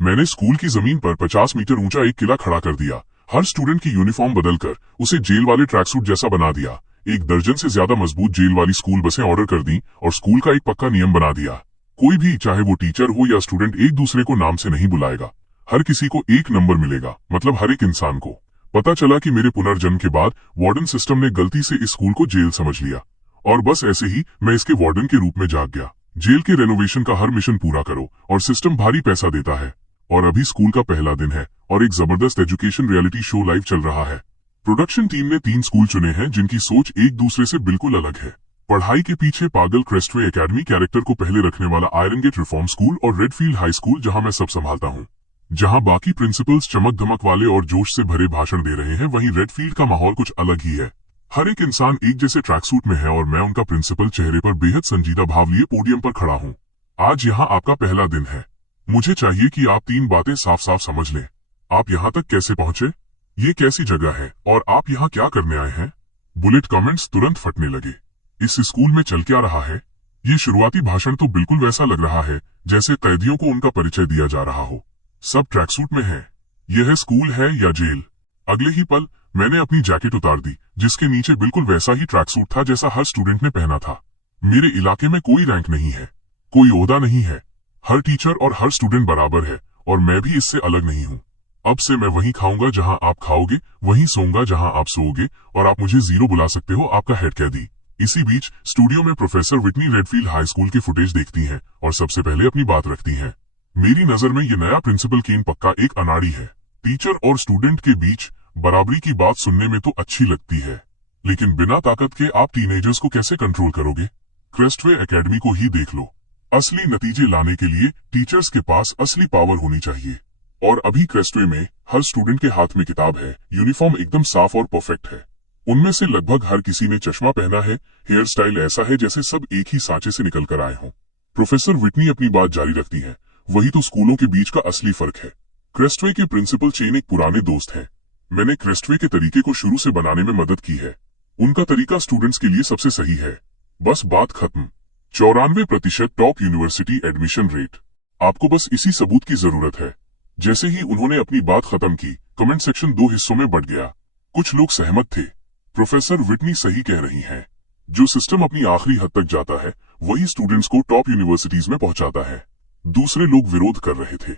मैंने स्कूल की जमीन पर 50 मीटर ऊंचा एक किला खड़ा कर दिया। हर स्टूडेंट की यूनिफॉर्म बदलकर उसे जेल वाले ट्रैक सूट जैसा बना दिया। 1 दर्जन से ज्यादा मजबूत जेल वाली स्कूल बसें ऑर्डर कर दी और स्कूल का एक पक्का नियम बना दिया, कोई भी चाहे वो टीचर हो या स्टूडेंट एक दूसरे को नाम से नहीं बुलाएगा। हर किसी को एक नंबर मिलेगा, मतलब हर एक इंसान को। पता चला कि मेरे पुनर्जन्म के बाद वार्डन सिस्टम ने गलती से इस स्कूल को जेल समझ लिया और बस ऐसे ही मैं इसके वार्डन के रूप में जाग गया। जेल के रेनोवेशन का हर मिशन पूरा करो और सिस्टम भारी पैसा देता है। और अभी स्कूल का पहला दिन है और एक जबरदस्त एजुकेशन रियलिटी शो लाइव चल रहा है। प्रोडक्शन टीम ने 3 स्कूल चुने हैं जिनकी सोच एक दूसरे से बिल्कुल अलग है। पढ़ाई के पीछे पागल क्रेस्टवे एकेडमी कैरेक्टर को पहले रखने वाला आयरन गेट रिफॉर्म स्कूल और रेडफील्ड हाई स्कूल जहां मैं सब संभालता हूं। जहां बाकी प्रिंसिपल्स चमक धमक वाले और जोश से भरे भाषण दे रहे हैं, वहीं रेडफील्ड का माहौल कुछ अलग ही है। हर एक इंसान एक जैसे ट्रैक सूट में है और मैं उनका प्रिंसिपल चेहरे पर बेहद संजीदा भाव लिए पोडियम पर खड़ा हूं। आज यहाँ आपका पहला दिन है। मुझे चाहिए कि आप 3 बातें साफ साफ समझ लें। आप यहाँ तक कैसे पहुंचे, ये कैसी जगह है और आप यहाँ क्या करने आए हैं। बुलेट कमेंट्स तुरंत फटने लगे। इस स्कूल में चल क्या रहा है। ये शुरुआती भाषण तो बिल्कुल वैसा लग रहा है जैसे कैदियों को उनका परिचय दिया जा रहा हो। सब ट्रैक सूट में है। यह स्कूल है या जेल। अगले ही पल मैंने अपनी जैकेट उतार दी, जिसके नीचे बिल्कुल वैसा ही ट्रैक सूट था जैसा हर स्टूडेंट ने पहना था। मेरे इलाके में कोई रैंक नहीं है, कोई ओहदा नहीं है। हर टीचर और हर स्टूडेंट बराबर है और मैं भी इससे अलग नहीं हूँ। अब से मैं वहीं खाऊंगा जहां आप खाओगे, वहीं सोऊंगा जहां आप सोओगे और आप मुझे जीरो बुला सकते हो, आपका हेड कैदी। इसी बीच स्टूडियो में professor Whitney Redfield high school की फुटेज देखती हैं और सबसे पहले अपनी बात रखती हैं। मेरी नजर में ये नया प्रिंसिपल केन पक्का एक अनाड़ी है। टीचर और स्टूडेंट के बीच बराबरी की बात सुनने में तो अच्छी लगती है, लेकिन बिना ताकत के आप टीनेजर्स को कैसे कंट्रोल करोगे। क्रेस्टवे एकेडमी को ही देख लो। असली नतीजे लाने के लिए टीचर्स के पास असली पावर होनी चाहिए। और अभी क्रेस्टवे में हर स्टूडेंट के हाथ में किताब है, यूनिफॉर्म एकदम साफ और परफेक्ट है। उनमें से लगभग हर किसी ने चश्मा पहना है। हेयर स्टाइल ऐसा है जैसे सब एक ही सांचे से निकल कर आए हों। प्रोफेसर विटनी अपनी बात जारी रखती है। वही तो स्कूलों के बीच का असली फर्क है। क्रेस्टवे के प्रिंसिपल चेन एक पुराने दोस्त हैं। मैंने क्रेस्टवे के तरीके को शुरू से बनाने में मदद की है। उनका तरीका स्टूडेंट्स के लिए सबसे सही है। बस बात खत्म। 94% टॉप यूनिवर्सिटी एडमिशन रेट। आपको बस इसी सबूत की जरूरत है। जैसे ही उन्होंने अपनी बात खत्म की, कमेंट सेक्शन 2 हिस्सों में बंट गया। कुछ लोग सहमत थे। प्रोफेसर विटनी सही कह रही हैं। जो सिस्टम अपनी आखिरी हद तक जाता है, वही स्टूडेंट्स को टॉप यूनिवर्सिटीज में पहुंचाता है। दूसरे लोग विरोध कर रहे थे।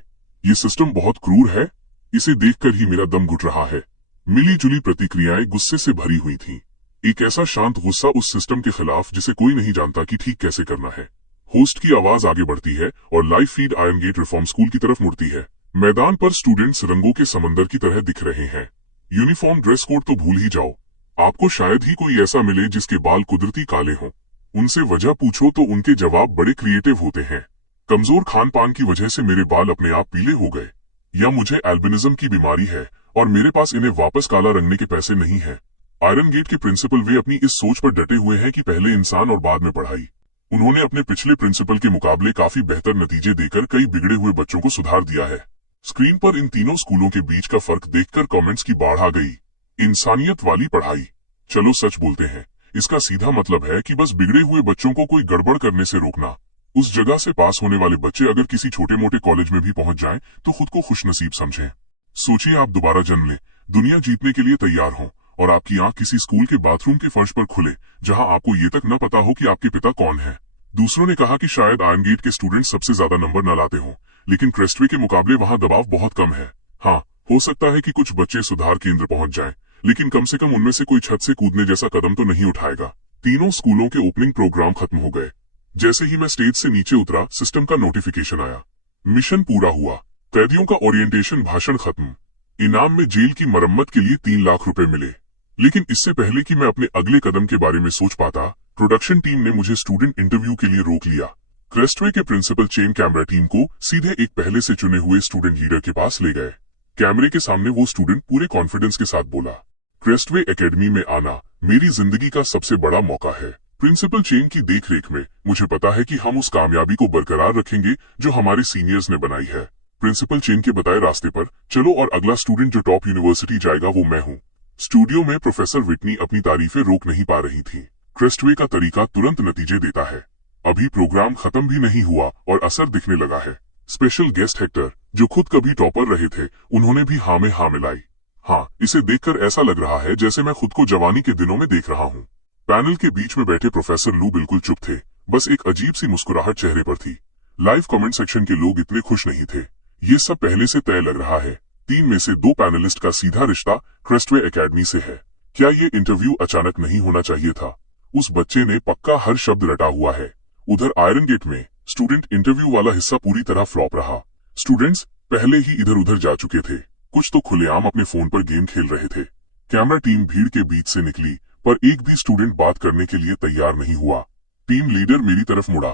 ये सिस्टम बहुत क्रूर है। इसे देखकर ही मेरा दम घुट रहा है। मिली जुली प्रतिक्रियाएं गुस्से से भरी हुई थीं। एक ऐसा शांत गुस्सा उस सिस्टम के खिलाफ जिसे कोई नहीं जानता कि ठीक कैसे करना है। होस्ट की आवाज आगे बढ़ती है और live feed Iron Gate Reform School की तरफ मुड़ती है। मैदान पर स्टूडेंट्स रंगों के समंदर की तरह दिख रहे हैं। यूनिफॉर्म ड्रेस कोड तो भूल ही जाओ। आपको शायद ही कोई ऐसा मिले जिसके बाल कुदरती काले हों। उनसे वजह पूछो तो उनके जवाब बड़े क्रिएटिव होते हैं। कमजोर खान पान की वजह से मेरे बाल अपने आप पीले हो गए, या मुझे एल्बिनिज्म की बीमारी है और मेरे पास इन्हें वापस काला रंगने के पैसे नहीं है। आयरन गेट के प्रिंसिपल वे अपनी इस सोच पर डटे हुए हैं कि पहले इंसान और बाद में पढ़ाई। उन्होंने अपने पिछले प्रिंसिपल के मुकाबले काफी बेहतर नतीजे देकर कई बिगड़े हुए बच्चों को सुधार दिया है। स्क्रीन पर इन तीनों स्कूलों के बीच का फर्क देखकर कमेंट्स की बाढ़ आ गई। इंसानियत वाली पढ़ाई। चलो सच बोलते हैं, इसका सीधा मतलब है कि बस बिगड़े हुए बच्चों को कोई गड़बड़ करने से रोकना। उस जगह से पास होने वाले बच्चे अगर किसी छोटे मोटे कॉलेज में भी पहुंच जाएं, तो खुद को खुशनसीब समझें। सोचिए आप दोबारा जन्म लें, दुनिया जीतने के लिए तैयार हों और आपकी आंख किसी स्कूल के बाथरूम के फर्श पर खुले जहां आपको ये तक न पता हो कि आपके पिता कौन है। दूसरों ने कहा कि शायद आयरन गेट के स्टूडेंट सबसे ज्यादा नंबर न लाते हों, लेकिन क्रेस्टवे के मुकाबले वहां दबाव बहुत कम है। हाँ, हो सकता है कि कुछ बच्चे सुधार केंद्र पहुंच जाएं, लेकिन कम से कम उनमें से कोई छत से कूदने जैसा कदम तो नहीं उठाएगा। तीनों स्कूलों के ओपनिंग प्रोग्राम खत्म हो गए। जैसे ही मैं स्टेज से नीचे उतरा, सिस्टम का नोटिफिकेशन आया। मिशन पूरा हुआ। कैदियों का ओरिएंटेशन भाषण खत्म। इनाम में जेल की मरम्मत के लिए 3 लाख रुपए मिले। लेकिन इससे पहले कि मैं अपने अगले कदम के बारे में सोच पाता, प्रोडक्शन टीम ने मुझे स्टूडेंट इंटरव्यू के लिए रोक लिया। क्रेस्टवे के प्रिंसिपल चेन कैमरा टीम को सीधे एक पहले से चुने हुए स्टूडेंट लीडर के पास ले गए। कैमरे के सामने वो स्टूडेंट पूरे कॉन्फिडेंस के साथ बोला, क्रेस्टवे एकेडमी में आना मेरी जिंदगी का सबसे बड़ा मौका है। प्रिंसिपल चेन की देखरेख में मुझे पता है कि हम उस कामयाबी को बरकरार रखेंगे जो हमारे सीनियर्स ने बनाई है। प्रिंसिपल चेन के बताए रास्ते पर चलो और अगला स्टूडेंट जो टॉप यूनिवर्सिटी जाएगा वो मैं हूँ। स्टूडियो में प्रोफेसर विटनी अपनी तारीफें रोक नहीं पा रही थी। क्रेस्टवे का तरीका तुरंत नतीजे देता है। अभी प्रोग्राम खत्म भी नहीं हुआ और असर दिखने लगा है। स्पेशल गेस्ट हेक्टर, जो खुद कभी टॉपर रहे थे, उन्होंने भी हाँ में हाँ मिलाई। हाँ, इसे देखकर ऐसा लग रहा है जैसे मैं खुद को जवानी के दिनों में देख रहा हूँ। पैनल के बीच में बैठे प्रोफेसर लू बिल्कुल चुप थे, बस एक अजीब सी मुस्कुराहट चेहरे पर थी। लाइव कमेंट सेक्शन के लोग इतने खुश नहीं थे। ये सब पहले से तय लग रहा है। 3 में से 2 पैनलिस्ट का सीधा रिश्ता क्रेस्टवे एकेडमी से है। क्या ये इंटरव्यू अचानक नहीं होना चाहिए था? उस बच्चे ने पक्का हर शब्द रटा हुआ है। उधर आयरन गेट में स्टूडेंट इंटरव्यू वाला हिस्सा पूरी तरह फ्लॉप रहा। स्टूडेंट्स पहले ही इधर उधर जा चुके थे, कुछ तो खुलेआम अपने फोन पर गेम खेल रहे थे। कैमरा टीम भीड़ के बीच से निकली, पर एक भी स्टूडेंट बात करने के लिए तैयार नहीं हुआ। टीम लीडर मेरी तरफ मुड़ा।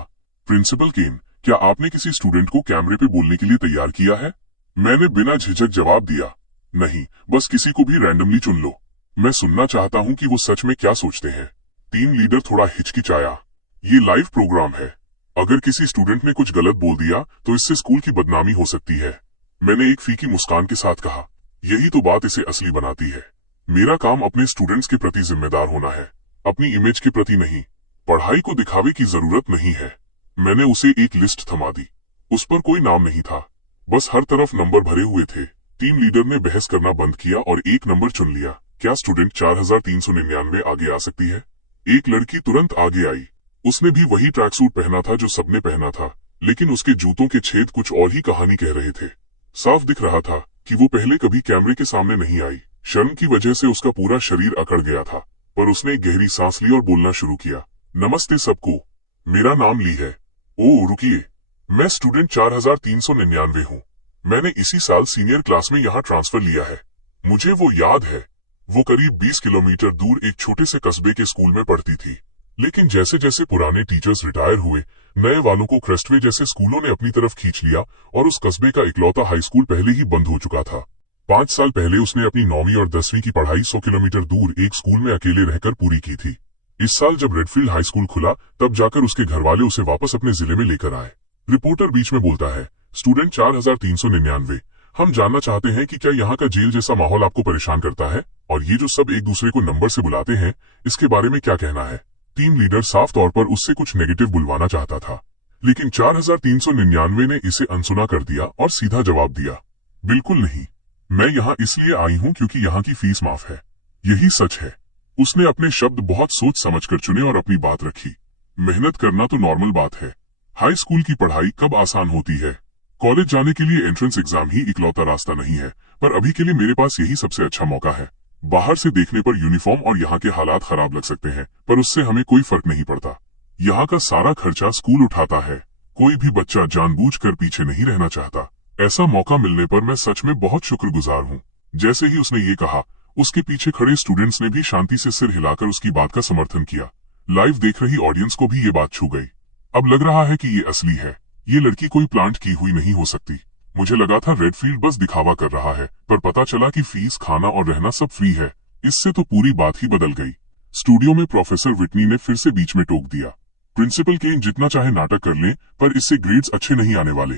प्रिंसिपल केन, क्या आपने किसी स्टूडेंट को कैमरे पे बोलने के लिए तैयार किया है? मैंने बिना झिझक जवाब दिया, नहीं, बस किसी को भी रैंडमली चुन लो। मैं सुनना चाहता हूं कि वो सच में क्या सोचते हैं। टीम लीडर थोड़ा हिचकिचाया। ये लाइव प्रोग्राम है, अगर किसी स्टूडेंट ने कुछ गलत बोल दिया तो इससे स्कूल की बदनामी हो सकती है। मैंने एक फीकी मुस्कान के साथ कहा, यही तो बात इसे असली बनाती है। मेरा काम अपने स्टूडेंट्स के प्रति जिम्मेदार होना है, अपनी इमेज के प्रति नहीं। पढ़ाई को दिखावे की जरूरत नहीं है। मैंने उसे एक लिस्ट थमा दी। उस पर कोई नाम नहीं था, बस हर तरफ नंबर भरे हुए थे। टीम लीडर ने बहस करना बंद किया और एक नंबर चुन लिया। क्या स्टूडेंट 4399 आगे आ सकती है? एक लड़की तुरंत आगे आई। उसने भी वही ट्रैक सूट पहना था जो सबने पहना था, लेकिन उसके जूतों के छेद कुछ और ही कहानी कह रहे थे। साफ दिख रहा था कि वो पहले कभी कैमरे के सामने नहीं आई। शर्म की वजह से उसका पूरा शरीर अकड़ गया था, पर उसने एक गहरी सांस ली और बोलना शुरू किया। नमस्ते सबको, मेरा नाम ली है। ओह रुकिए, मैं स्टूडेंट 4399 हूँ। मैंने इसी साल सीनियर क्लास में यहाँ ट्रांसफर लिया है। मुझे वो याद है, वो करीब 20 किलोमीटर दूर एक छोटे से कस्बे के स्कूल में पढ़ती थी। लेकिन जैसे जैसे पुराने टीचर्स रिटायर हुए, नए वालों को क्रेस्टवे जैसे स्कूलों ने अपनी तरफ खींच लिया और उस कस्बे का इकलौता हाई स्कूल पहले ही बंद हो चुका था। 5 साल पहले उसने अपनी 9वीं और 10वीं की पढ़ाई 100 किलोमीटर दूर एक स्कूल में अकेले रहकर पूरी की थी। इस साल जब रेडफील्ड हाई स्कूल खुला, तब जाकर उसके घरवाले उसे वापस अपने जिले में लेकर आए। रिपोर्टर बीच में बोलता है, स्टूडेंट 4399, हम जानना चाहते हैं कि क्या यहाँ का जेल जैसा माहौल आपको परेशान करता है, और ये जो सब एक दूसरे को नंबर से बुलाते हैं, इसके बारे में क्या कहना है? टीम लीडर साफ तौर पर उससे कुछ नेगेटिव बुलवाना चाहता था, लेकिन 4399 ने इसे अनसुना कर दिया और सीधा जवाब दिया, बिल्कुल नहीं, मैं यहाँ इसलिए आई हूँ क्योंकि यहाँ की फीस माफ है। यही सच है। उसने अपने शब्द बहुत सोच समझ कर चुने और अपनी बात रखी। मेहनत करना तो नॉर्मल बात है। हाई स्कूल की पढ़ाई कब आसान होती है? कॉलेज जाने के लिए एंट्रेंस एग्जाम ही इकलौता रास्ता नहीं है, पर अभी के लिए मेरे पास यही सबसे अच्छा मौका है। बाहर से देखने पर यूनिफॉर्म और यहाँ के हालात खराब लग सकते हैं, पर उससे हमें कोई फर्क नहीं पड़ता। यहाँ का सारा खर्चा स्कूल उठाता है। कोई भी बच्चा जानबूझकर पीछे नहीं रहना चाहता। ऐसा मौका मिलने पर मैं सच में बहुत शुक्रगुजार हूँ। जैसे ही उसने ये कहा, उसके पीछे खड़े स्टूडेंट्स ने भी शांति से सिर हिलाकर उसकी बात का समर्थन किया। लाइव देख रही ऑडियंस को भी ये बात छू गई। अब लग रहा है कि ये असली है। ये लड़की कोई प्लांट की हुई नहीं हो सकती। मुझे लगा था रेडफील्ड बस दिखावा कर रहा है, पर पता चला कि फीस, खाना और रहना सब फ्री है। इससे तो पूरी बात ही बदल गई। स्टूडियो में प्रोफेसर विटनी ने फिर से बीच में टोक दिया, प्रिंसिपल केन जितना चाहे नाटक कर लें, पर इससे ग्रेड्स अच्छे नहीं आने वाले।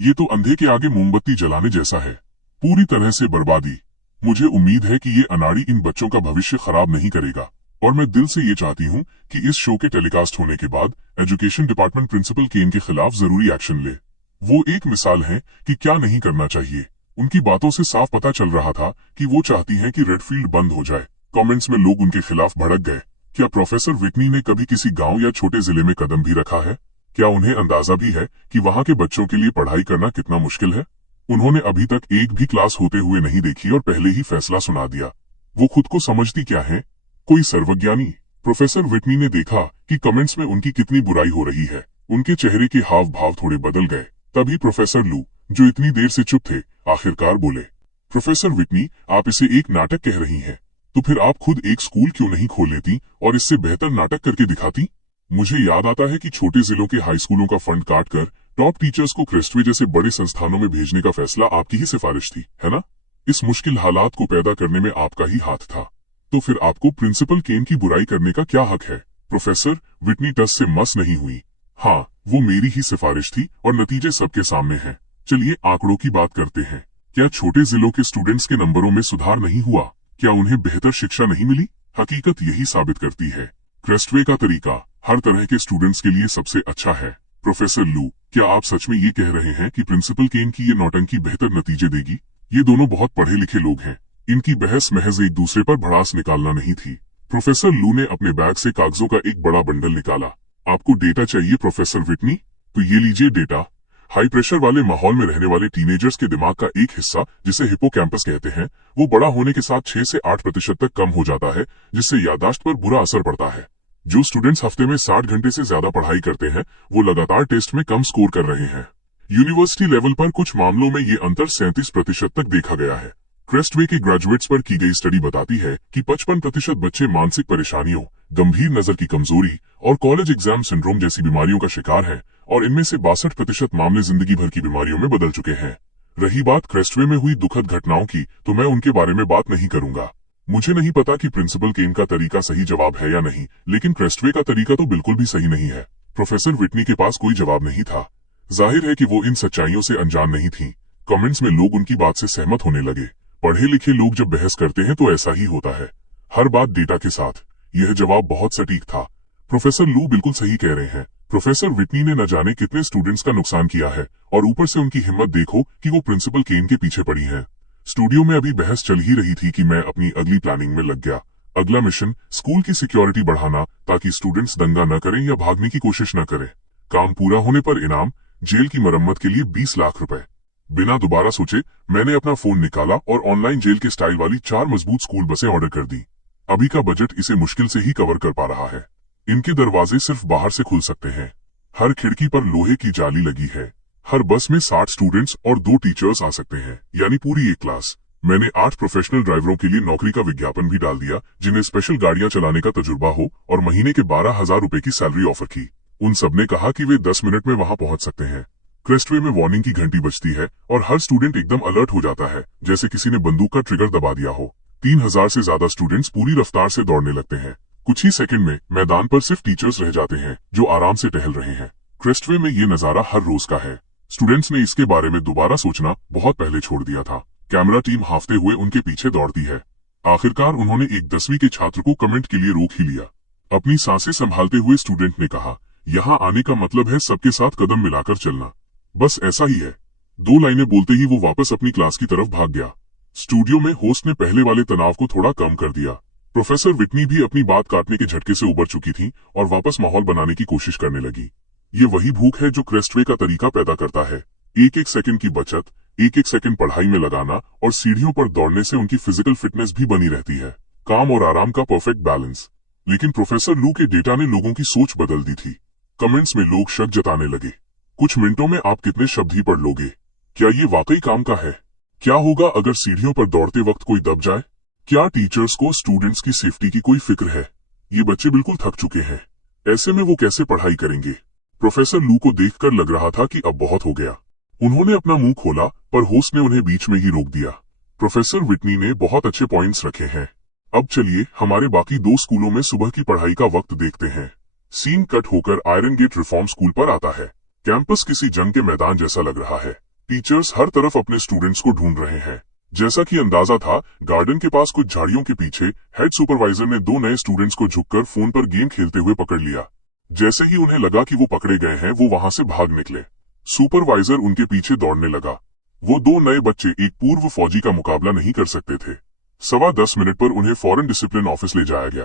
ये तो अंधे के आगे मोमबत्ती जलाने जैसा है, पूरी तरह से बर्बादी। मुझे उम्मीद है कि ये अनाड़ी इन बच्चों का भविष्य खराब नहीं करेगा, और मैं दिल से ये चाहती हूँ कि इस शो के टेलीकास्ट होने के बाद एजुकेशन डिपार्टमेंट प्रिंसिपल केन के खिलाफ जरूरी एक्शन ले। वो एक मिसाल है कि क्या नहीं करना चाहिए। उनकी बातों से साफ पता चल रहा था कि वो चाहती हैं कि रेडफील्ड बंद हो जाए। कमेंट्स में लोग उनके खिलाफ भड़क गए। क्या प्रोफेसर विटनी ने कभी किसी गांव या छोटे जिले में कदम भी रखा है? क्या उन्हें अंदाजा भी है कि वहां के बच्चों के लिए पढ़ाई करना कितना मुश्किल है? उन्होंने अभी तक एक भी क्लास होते हुए नहीं देखी और पहले ही फैसला सुना दिया। वो खुद को समझती क्या है, कोई सर्वज्ञानी? प्रोफेसर विटनी ने देखा कि कमेंट्स में उनकी कितनी बुराई हो रही है। उनके चेहरे के हाव भाव थोड़े बदल गए। तभी प्रोफेसर लू, जो इतनी देर से चुप थे, आखिरकार बोले, प्रोफेसर विटनी, आप इसे एक नाटक कह रही हैं, तो फिर आप खुद एक स्कूल क्यों नहीं खोल लेती और इससे बेहतर नाटक करके दिखाती? मुझे याद आता है कि छोटे जिलों के हाई स्कूलों का फंड काटकर टॉप टीचर्स को क्रेस्टवे जैसे बड़े संस्थानों में भेजने का फैसला आपकी ही सिफारिश थी, है ना? इस मुश्किल हालात को पैदा करने में आपका ही हाथ था। तो फिर आपको प्रिंसिपल केन की बुराई करने का क्या हक है? प्रोफेसर विटनी टस से मस नहीं हुई। हाँ, वो मेरी ही सिफारिश थी और नतीजे सबके सामने हैं। चलिए आंकड़ों की बात करते हैं। क्या छोटे जिलों के स्टूडेंट्स के नंबरों में सुधार नहीं हुआ? क्या उन्हें बेहतर शिक्षा नहीं मिली? हकीकत यही साबित करती है, क्रेस्टवे का तरीका हर तरह के स्टूडेंट्स के लिए सबसे अच्छा है। प्रोफेसर लू, क्या आप सच में ये कह रहे हैं कि प्रिंसिपल केन की ये नौटंकी बेहतर नतीजे देगी? ये दोनों बहुत पढ़े लिखे लोग हैं। इनकी बहस महज एक दूसरे पर भड़ास निकालना नहीं थी। प्रोफेसर लू ने अपने बैग से कागजों का एक बड़ा बंडल निकाला। आपको डेटा चाहिए प्रोफेसर विटनी? तो ये लीजिए डेटा। हाई प्रेशर वाले माहौल में रहने वाले टीनेजर्स के दिमाग का एक हिस्सा, जिसे हिपोकैम्पस कहते हैं, वो बड़ा होने के साथ 6 से 8% तक कम हो जाता है, जिससे याददाश्त पर बुरा असर पड़ता है। जो स्टूडेंट्स हफ्ते में 60 घंटे से ज्यादा पढ़ाई करते हैं, वो लगातार टेस्ट में कम स्कोर कर रहे हैं। यूनिवर्सिटी लेवल पर कुछ मामलों में ये अंतर 37% तक देखा गया है। क्रेस्टवे के ग्रेजुएट्स पर की गई स्टडी बताती है कि 55% बच्चे मानसिक परेशानियों, गंभीर नजर की कमजोरी और कॉलेज एग्जाम सिंड्रोम जैसी बीमारियों का शिकार हैं, और इनमें से 62% मामले जिंदगी भर की बीमारियों में बदल चुके हैं। रही बात क्रेस्टवे में हुई दुखद घटनाओं की, तो मैं उनके बारे में बात नहीं करूंगा। मुझे नहीं पता कि प्रिंसिपल केन का तरीका सही जवाब है या नहीं, लेकिन क्रेस्टवे का तरीका तो बिल्कुल भी सही नहीं है। प्रोफेसर विटनी के पास कोई जवाब नहीं था। जाहिर है कि वो इन सच्चाइयों से अनजान नहीं थी। कमेंट्स में लोग उनकी बात से सहमत होने लगे। पढ़े लिखे लोग जब बहस करते हैं तो ऐसा ही होता है, हर बात डेटा के साथ। यह जवाब बहुत सटीक था। प्रोफेसर लू बिल्कुल सही कह रहे हैं। प्रोफेसर विटनी ने न जाने कितने स्टूडेंट्स का नुकसान किया है, और ऊपर से उनकी हिम्मत देखो कि वो प्रिंसिपल केन के पीछे पड़ी हैं। स्टूडियो में अभी बहस चल ही रही थी कि मैं अपनी अगली प्लानिंग में लग गया। अगला मिशन स्कूल की सिक्योरिटी बढ़ाना, ताकि स्टूडेंट्स दंगा न करें या भागने की कोशिश न करें। काम पूरा होने पर इनाम, जेल की मरम्मत के लिए 20 लाख रुपए। बिना दोबारा सोचे मैंने अपना फोन निकाला और ऑनलाइन जेल के स्टाइल वाली 4 मजबूत स्कूल बसें ऑर्डर कर दी। अभी का बजट इसे मुश्किल से ही कवर कर पा रहा है। इनके दरवाजे सिर्फ बाहर से खुल सकते हैं। हर खिड़की पर लोहे की जाली लगी है। हर बस में 60 स्टूडेंट्स और 2 टीचर्स आ सकते हैं, यानी पूरी एक क्लास। मैंने 8 प्रोफेशनल ड्राइवरों के लिए नौकरी का विज्ञापन भी डाल दिया, जिन्हें स्पेशल गाड़ियां चलाने का तजुर्बा हो, और महीने के 12,000 रुपए की सैलरी ऑफर की। उन सबने कहा कि वे 10 मिनट में वहां पहुंच सकते हैं। क्रेस्टवे में वार्निंग की घंटी बजती है और हर स्टूडेंट एकदम अलर्ट हो जाता है, जैसे किसी ने बंदूक का ट्रिगर दबा दिया हो। 3000 से ज्यादा स्टूडेंट्स पूरी रफ्तार से दौड़ने लगते हैं। कुछ ही सेकंड में मैदान पर सिर्फ टीचर्स रह जाते हैं, जो आराम से टहल रहे हैं। क्रेस्टवे में ये नजारा हर रोज का है। स्टूडेंट्स ने इसके बारे में दोबारा सोचना बहुत पहले छोड़ दिया था। कैमरा टीम हाफते हुए उनके पीछे दौड़ती है। आखिरकार उन्होंने एक 10वीं के छात्र को कमेंट के लिए रोक ही लिया। अपनी सांसें संभालते हुए स्टूडेंट ने कहा, यहाँ आने का मतलब है सबके साथ कदम मिलाकर चलना। बस ऐसा ही है। 2 लाइनें बोलते ही वो वापस अपनी क्लास की तरफ भाग गया। स्टूडियो में होस्ट ने पहले वाले तनाव को थोड़ा कम कर दिया। प्रोफेसर विटनी भी अपनी बात काटने के झटके से उबर चुकी थी और वापस माहौल बनाने की कोशिश करने लगी। ये वही भूख है जो क्रेस्टवे का तरीका पैदा करता है। एक एक सेकंड की बचत, एक एक सेकंड पढ़ाई में लगाना, और सीढ़ियों पर दौड़ने से उनकी फिजिकल फिटनेस भी बनी रहती है। काम और आराम का परफेक्ट बैलेंस। लेकिन प्रोफेसर लू के डेटा ने लोगों की सोच बदल दी थी। कमेंट्स में लोग शक जताने लगे। कुछ मिनटों में आप कितने शब्द ही पढ़ लोगे? क्या ये वाकई काम का है? क्या होगा अगर सीढ़ियों पर दौड़ते वक्त कोई दब जाए? क्या टीचर्स को स्टूडेंट्स की सेफ्टी की कोई फिक्र है? ये बच्चे बिल्कुल थक चुके हैं। ऐसे में वो कैसे पढ़ाई करेंगे? प्रोफेसर लू को देखकर लग रहा था कि अब बहुत हो गया। उन्होंने अपना मुंह खोला, पर होस्ट ने उन्हें बीच में ही रोक दिया। प्रोफेसर विटनी ने बहुत अच्छे पॉइंट्स रखे हैं। अब चलिए हमारे बाकी 2 स्कूलों में सुबह की पढ़ाई का वक्त देखते हैं। सीन कट होकर आयरन गेट रिफॉर्म स्कूल पर आता है। कैंपस किसी जंग के मैदान जैसा लग रहा है। टीचर्स हर तरफ अपने स्टूडेंट्स को ढूंढ रहे हैं। जैसा कि अंदाजा था, गार्डन के पास कुछ झाड़ियों के पीछे हेड सुपरवाइजर ने 2 नए स्टूडेंट्स को झुककर फोन पर गेम खेलते हुए पकड़ लिया। जैसे ही उन्हें लगा कि वो पकड़े गए हैं, वो वहां से भाग निकले। सुपरवाइजर उनके पीछे दौड़ने लगा। वो 2 नए बच्चे एक पूर्व फौजी का मुकाबला नहीं कर सकते थे। 10:15 मिनट पर उन्हें फॉरेन डिसिप्लिन ऑफिस ले जाया गया।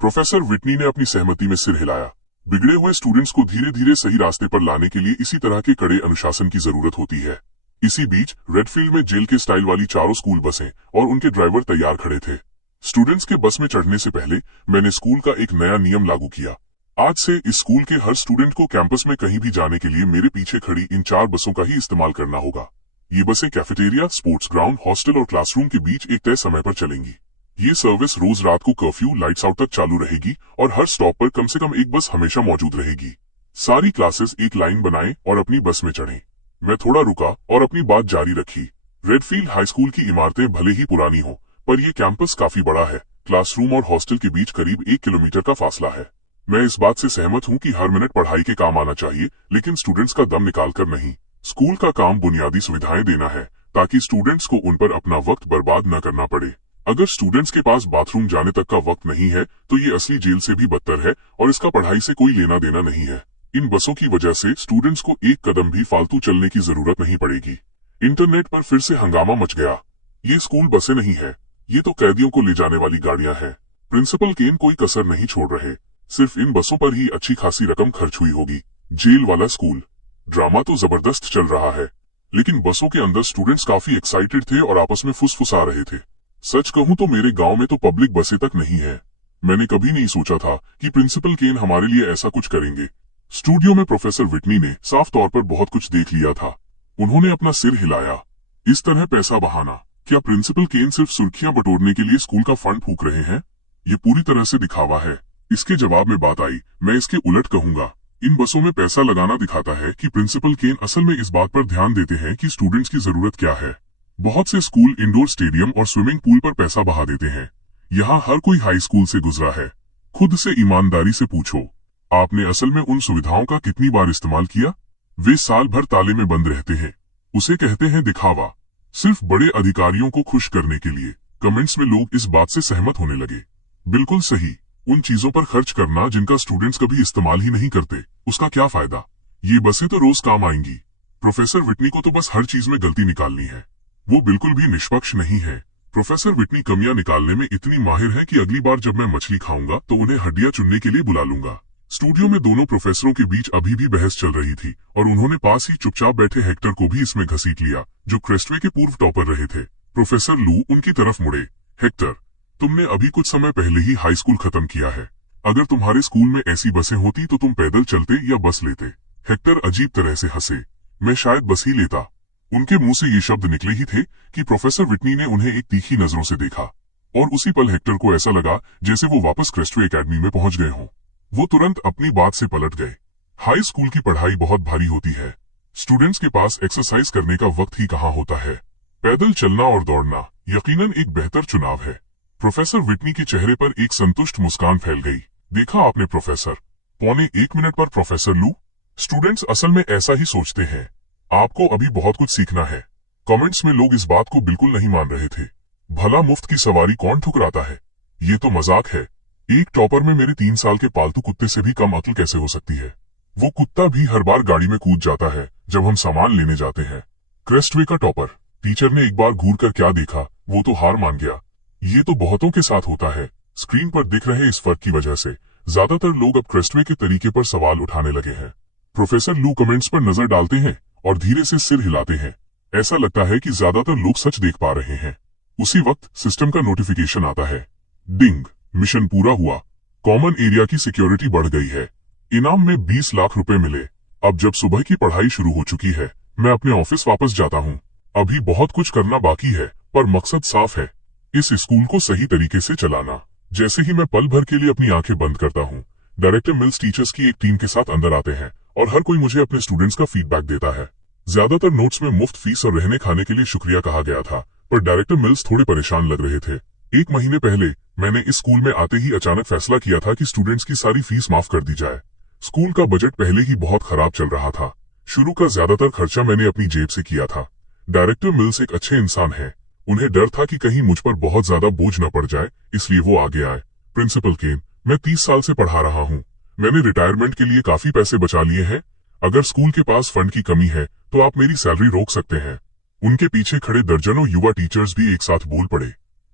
प्रोफेसर विटनी ने अपनी सहमति में सिर हिलाया। बिगड़े हुए स्टूडेंट्स को धीरे धीरे सही रास्ते पर लाने के लिए इसी तरह के कड़े अनुशासन की जरूरत होती है। इसी बीच रेडफील्ड में जेल के स्टाइल वाली 4 स्कूल बसें और उनके ड्राइवर तैयार खड़े थे। स्टूडेंट्स के बस में चढ़ने से पहले मैंने स्कूल का एक नया नियम लागू किया। आज से इस स्कूल के हर स्टूडेंट को कैंपस में कहीं भी जाने के लिए मेरे पीछे खड़ी इन 4 बसों का ही इस्तेमाल करना होगा। ये बसें कैफेटेरिया, स्पोर्ट्स ग्राउंड, हॉस्टल और क्लासरूम के बीच एक तय समय पर चलेंगी। ये सर्विस रोज रात को कर्फ्यू लाइट्स आउट तक चालू रहेगी, और हर स्टॉप पर कम से कम एक बस हमेशा मौजूद रहेगी। सारी क्लासेस एक लाइन बनाएं और अपनी बस में चढ़ें। मैं थोड़ा रुका और अपनी बात जारी रखी। रेडफील्ड हाई स्कूल की इमारतें भले ही पुरानी हो, पर यह कैंपस काफी बड़ा है। क्लासरूम और हॉस्टल के बीच करीब 1 किलोमीटर का फासला है। मैं इस बात से सहमत हूं कि हर मिनट पढ़ाई के काम आना चाहिए, लेकिन स्टूडेंट्स का दम निकालकर नहीं। स्कूल का काम बुनियादी सुविधाएं देना है, ताकि स्टूडेंट्स को उन पर अपना वक्त बर्बाद न करना पड़े। अगर स्टूडेंट्स के पास बाथरूम जाने तक का वक्त नहीं है, तो ये असली जेल से भी बदतर है, और इसका पढ़ाई से कोई लेना देना नहीं है। इन बसों की वजह से स्टूडेंट्स को एक कदम भी फालतू चलने की जरूरत नहीं पड़ेगी। इंटरनेट पर फिर से हंगामा मच गया। ये स्कूल बसें नहीं है, ये तो कैदियों को ले जाने वाली गाड़ियां हैं। प्रिंसिपल केन कोई कसर नहीं छोड़ रहे। सिर्फ इन बसों पर ही अच्छी खासी रकम खर्च हुई होगी। जेल वाला स्कूल ड्रामा तो जबरदस्त चल रहा है, लेकिन बसों के अंदर स्टूडेंट्स काफी एक्साइटेड थे और आपस में फुसफुसा रहे थे। सच कहूं तो मेरे गांव में तो पब्लिक बसें तक नहीं है। मैंने कभी नहीं सोचा था कि प्रिंसिपल केन हमारे लिए ऐसा कुछ करेंगे। स्टूडियो में प्रोफेसर विटनी ने साफ तौर पर बहुत कुछ देख लिया था। उन्होंने अपना सिर हिलाया। इस तरह पैसा बहाना, क्या प्रिंसिपल केन सिर्फ सुर्खियां बटोरने के लिए स्कूल का फंड फूंक रहे हैं? ये पूरी तरह से दिखावा है। इसके जवाब में बात आई, मैं इसके उलट कहूंगा। इन बसों में पैसा लगाना दिखाता है कि प्रिंसिपल केन असल में इस बात पर ध्यान देते हैं कि स्टूडेंट्स की जरूरत क्या है। बहुत से स्कूल इंडोर स्टेडियम और स्विमिंग पूल पर पैसा बहा देते हैं। यहाँ हर कोई हाई स्कूल से गुजरा है। खुद से ईमानदारी से पूछो, आपने असल में उन सुविधाओं का कितनी बार इस्तेमाल किया? वे साल भर ताले में बंद रहते हैं। उसे कहते हैं दिखावा, सिर्फ बड़े अधिकारियों को खुश करने के लिए। कमेंट्स में लोग इस बात से सहमत होने लगे। बिल्कुल सही, उन चीजों पर खर्च करना जिनका स्टूडेंट्स कभी इस्तेमाल ही नहीं करते, उसका क्या फायदा? ये बसें तो रोज काम आएंगी। प्रोफेसर विटनी को तो बस हर चीज में गलती निकालनी है। वो बिल्कुल भी निष्पक्ष नहीं है। प्रोफेसर विटनी कमियां निकालने में इतनी माहिर है कि अगली बार जब मैं मछली खाऊंगा तो उन्हें हड्डियां चुनने के लिए बुला लूंगा। स्टूडियो में दोनों प्रोफेसरों के बीच अभी भी बहस चल रही थी और उन्होंने पास ही चुपचाप बैठे हेक्टर को भी इसमें घसीट लिया, जो क्रेस्टवे के पूर्व टॉपर रहे थे। प्रोफेसर लू उनकी तरफ मुड़े। हेक्टर, तुमने अभी कुछ समय पहले ही हाई स्कूल खत्म किया है। अगर तुम्हारे स्कूल में ऐसी बसें होती तो तुम पैदल चलते या बस लेते? हेक्टर अजीब तरह से हंसे। मैं शायद बस ही लेता। उनके मुंह से ये शब्द निकले ही थे कि प्रोफेसर विटनी ने उन्हें एक तीखी नजरों से देखा और उसी पल हेक्टर को ऐसा लगा जैसे वो वापस क्रेस्टवे एकेडमी में पहुंच गए हों। वो तुरंत अपनी बात से पलट गए। हाई स्कूल की पढ़ाई बहुत भारी होती है। स्टूडेंट्स के पास एक्सरसाइज करने का वक्त ही कहाँ होता है। पैदल चलना और दौड़ना यकीनन एक बेहतर चुनाव है। प्रोफेसर विटनी के चेहरे पर एक संतुष्ट मुस्कान फैल गई। देखा आपने प्रोफेसर। 1.25 पर प्रोफेसर लू। स्टूडेंट्स असल में ऐसा ही सोचते हैं। आपको अभी बहुत कुछ सीखना है। कमेंट्स में लोग इस बात को बिल्कुल नहीं मान रहे थे। भला मुफ्त की सवारी कौन ठुकराता है? ये तो मजाक है। एक टॉपर में मेरे 3 साल के पालतू कुत्ते से भी कम अक्ल कैसे हो सकती है? वो कुत्ता भी हर बार गाड़ी में कूद जाता है जब हम सामान लेने जाते हैं। क्रेस्टवे का टॉपर। टीचर ने एक बार घूर कर क्या देखा, वो तो हार मान गया। ये तो बहुतों के साथ होता है। स्क्रीन पर दिख रहे इस फर्क की वजह से ज्यादातर लोग अब क्रेस्टवे के तरीके पर सवाल उठाने लगे हैं। प्रोफेसर लू कमेंट्स पर नजर डालते हैं और धीरे से सिर हिलाते हैं। ऐसा लगता है कि ज्यादातर लोग सच देख पा रहे हैं। उसी वक्त सिस्टम का नोटिफिकेशन आता है। डिंग, मिशन पूरा हुआ। कॉमन एरिया की सिक्योरिटी बढ़ गई है। इनाम में 20 लाख रुपए मिले। अब जब सुबह की पढ़ाई शुरू हो चुकी है, मैं अपने ऑफिस वापस जाता हूँ। अभी बहुत कुछ करना बाकी है, पर मकसद साफ है, इस स्कूल को सही तरीके से चलाना। जैसे ही मैं पल भर के लिए अपनी आंखें बंद करता हूँ, डायरेक्टर मिल्स टीचर्स की एक टीम के साथ अंदर आते हैं और हर कोई मुझे अपने स्टूडेंट्स का फीडबैक देता है। ज्यादातर नोट्स में मुफ्त फीस और रहने खाने के लिए शुक्रिया कहा गया था, पर डायरेक्टर मिल्स थोड़े परेशान लग रहे थे। 1 महीने पहले मैंने इस स्कूल में आते ही अचानक फैसला किया था कि स्टूडेंट्स की सारी फीस माफ कर दी जाए। स्कूल का बजट पहले ही बहुत खराब चल रहा था। शुरू का ज्यादातर खर्चा मैंने अपनी जेब से किया था। डायरेक्टर मिल्स एक अच्छे इंसान है। उन्हें डर था कि कहीं मुझ पर बहुत ज्यादा बोझ न पड़ जाए, इसलिए वो आगे आए। प्रिंसिपल केन, मैं 30 साल से पढ़ा रहा हूँ। मैंने रिटायरमेंट के लिए काफी पैसे बचा लिए हैं। अगर स्कूल के पास फंड की कमी है तो आप मेरी सैलरी रोक सकते हैं। उनके पीछे खड़े दर्जनों युवा टीचर्स भी एक साथ बोल पड़े।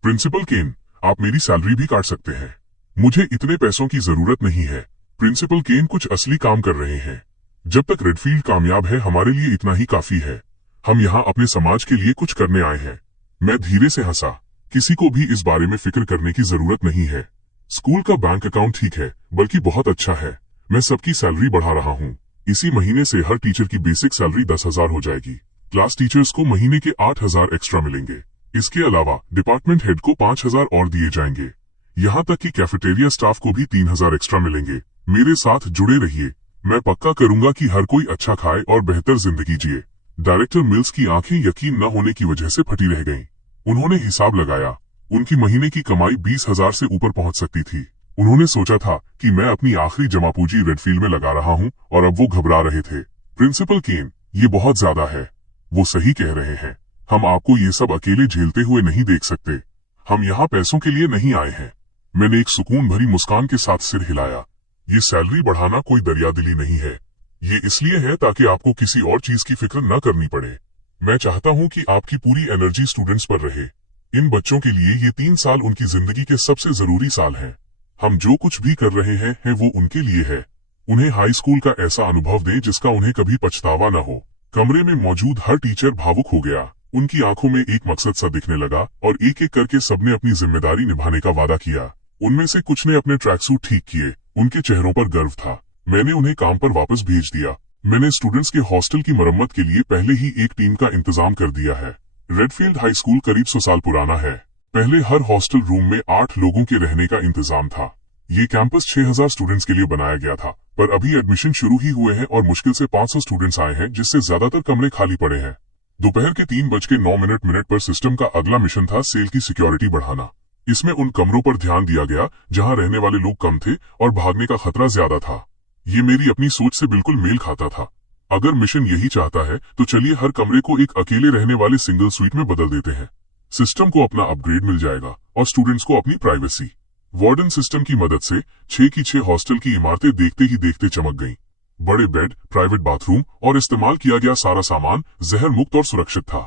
प्रिंसिपल केन, आप मेरी सैलरी भी काट सकते हैं। मुझे इतने पैसों की जरूरत नहीं है। प्रिंसिपल केन कुछ असली काम कर रहे हैं। जब तक रेडफील्ड कामयाब है, हमारे लिए इतना ही काफी है। हम यहाँ अपने समाज के लिए कुछ करने आए हैं। मैं धीरे से हंसा। किसी को भी इस बारे में फिक्र करने की जरूरत नहीं है। स्कूल का बैंक अकाउंट ठीक है, बल्कि बहुत अच्छा है। मैं सबकी सैलरी बढ़ा रहा हूँ। इसी महीने से हर टीचर की बेसिक सैलरी 10,000 हो जाएगी। क्लास टीचर्स को महीने के 8,000 एक्स्ट्रा मिलेंगे। इसके अलावा डिपार्टमेंट हेड को 5,000 और दिए जाएंगे। यहाँ तक कि कैफेटेरिया स्टाफ को भी 3,000 एक्स्ट्रा मिलेंगे। मेरे साथ जुड़े रहिए। मैं पक्का करूंगा कि हर कोई अच्छा खाए और बेहतर जिंदगी जिए। डायरेक्टर मिल्स की आंखें यकीन न होने की वजह से फटी रह गईं। उन्होंने हिसाब लगाया। उनकी महीने की कमाई 20,000 से ऊपर पहुंच सकती थी। उन्होंने सोचा था कि मैं अपनी आखिरी जमा पूंजी रेडफील्ड में लगा रहा हूं और अब वो घबरा रहे थे। प्रिंसिपल केन, ये बहुत ज्यादा है। वो सही कह रहे हैं। हम आपको ये सब अकेले झेलते हुए नहीं देख सकते। हम यहाँ पैसों के लिए नहीं आए हैं। मैंने एक सुकून भरी मुस्कान के साथ सिर हिलाया। ये सैलरी बढ़ाना कोई दरियादिली नहीं है। ये इसलिए है ताकि आपको किसी और चीज की फिक्र न करनी पड़े। मैं चाहता हूं कि आपकी पूरी एनर्जी स्टूडेंट्स पर रहे। इन बच्चों के लिए ये 3 साल उनकी जिंदगी के सबसे जरूरी साल हैं। हम जो कुछ भी कर रहे हैं वो उनके लिए है। उन्हें हाई स्कूल का ऐसा अनुभव दें जिसका उन्हें कभी पछतावा न हो। कमरे में मौजूद हर टीचर भावुक हो गया। उनकी आंखों में एक मकसद सा दिखने लगा और एक एक करके सबने अपनी जिम्मेदारी निभाने का वादा किया। उनमें से कुछ ने अपने ट्रैक सूट ठीक किए। उनके चेहरों पर गर्व था। मैंने उन्हें काम पर वापस भेज दिया। मैंने स्टूडेंट्स के हॉस्टल की मरम्मत के लिए पहले ही एक टीम का इंतजाम कर दिया है। रेडफील्ड हाई स्कूल करीब 100 साल पुराना है। पहले हर हॉस्टल रूम में 8 लोगों के रहने का इंतजाम था। ये कैंपस 6000 स्टूडेंट्स के लिए बनाया गया था, पर अभी एडमिशन शुरू ही हुए हैं और मुश्किल से 500 स्टूडेंट्स आए हैं, जिससे ज्यादातर कमरे खाली पड़े हैं। दोपहर के 3:09 पर सिस्टम का अगला मिशन था सेल की सिक्योरिटी बढ़ाना। इसमें उन कमरों पर ध्यान दिया गया जहां रहने वाले लोग कम थे और भागने का खतरा ज्यादा था। ये मेरी अपनी सोच से बिल्कुल मेल खाता था। अगर मिशन यही चाहता है तो चलिए हर कमरे को एक अकेले रहने वाले सिंगल स्वीट में बदल देते हैं। सिस्टम को अपना अपग्रेड मिल जाएगा और स्टूडेंट्स को अपनी प्राइवेसी। वार्डन सिस्टम की मदद से 6 की 6 हॉस्टल की इमारतें देखते ही देखते चमक गईं। बड़े बेड, प्राइवेट बाथरूम और इस्तेमाल किया गया सारा सामान जहर मुक्त और सुरक्षित था।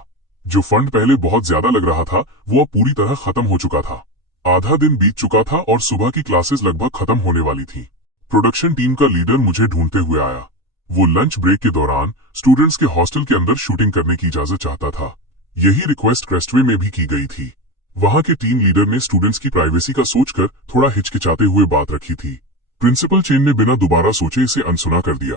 जो फंड पहले बहुत ज्यादा लग रहा था वो अब पूरी तरह खत्म हो चुका था। आधा दिन बीत चुका था और सुबह की क्लासेस लगभग खत्म होने वाली थी। प्रोडक्शन टीम का लीडर मुझे ढूंढते हुए आया। वो लंच ब्रेक के दौरान स्टूडेंट्स के हॉस्टल के अंदर शूटिंग करने की इजाजत चाहता था। यही रिक्वेस्ट क्रेस्टवे में भी की गई थी। वहां के टीम लीडर ने स्टूडेंट्स की प्राइवेसी का सोचकर थोड़ा हिचकिचाते हुए बात रखी थी। प्रिंसिपल चेन ने बिना दोबारा सोचे इसे अनसुना कर दिया।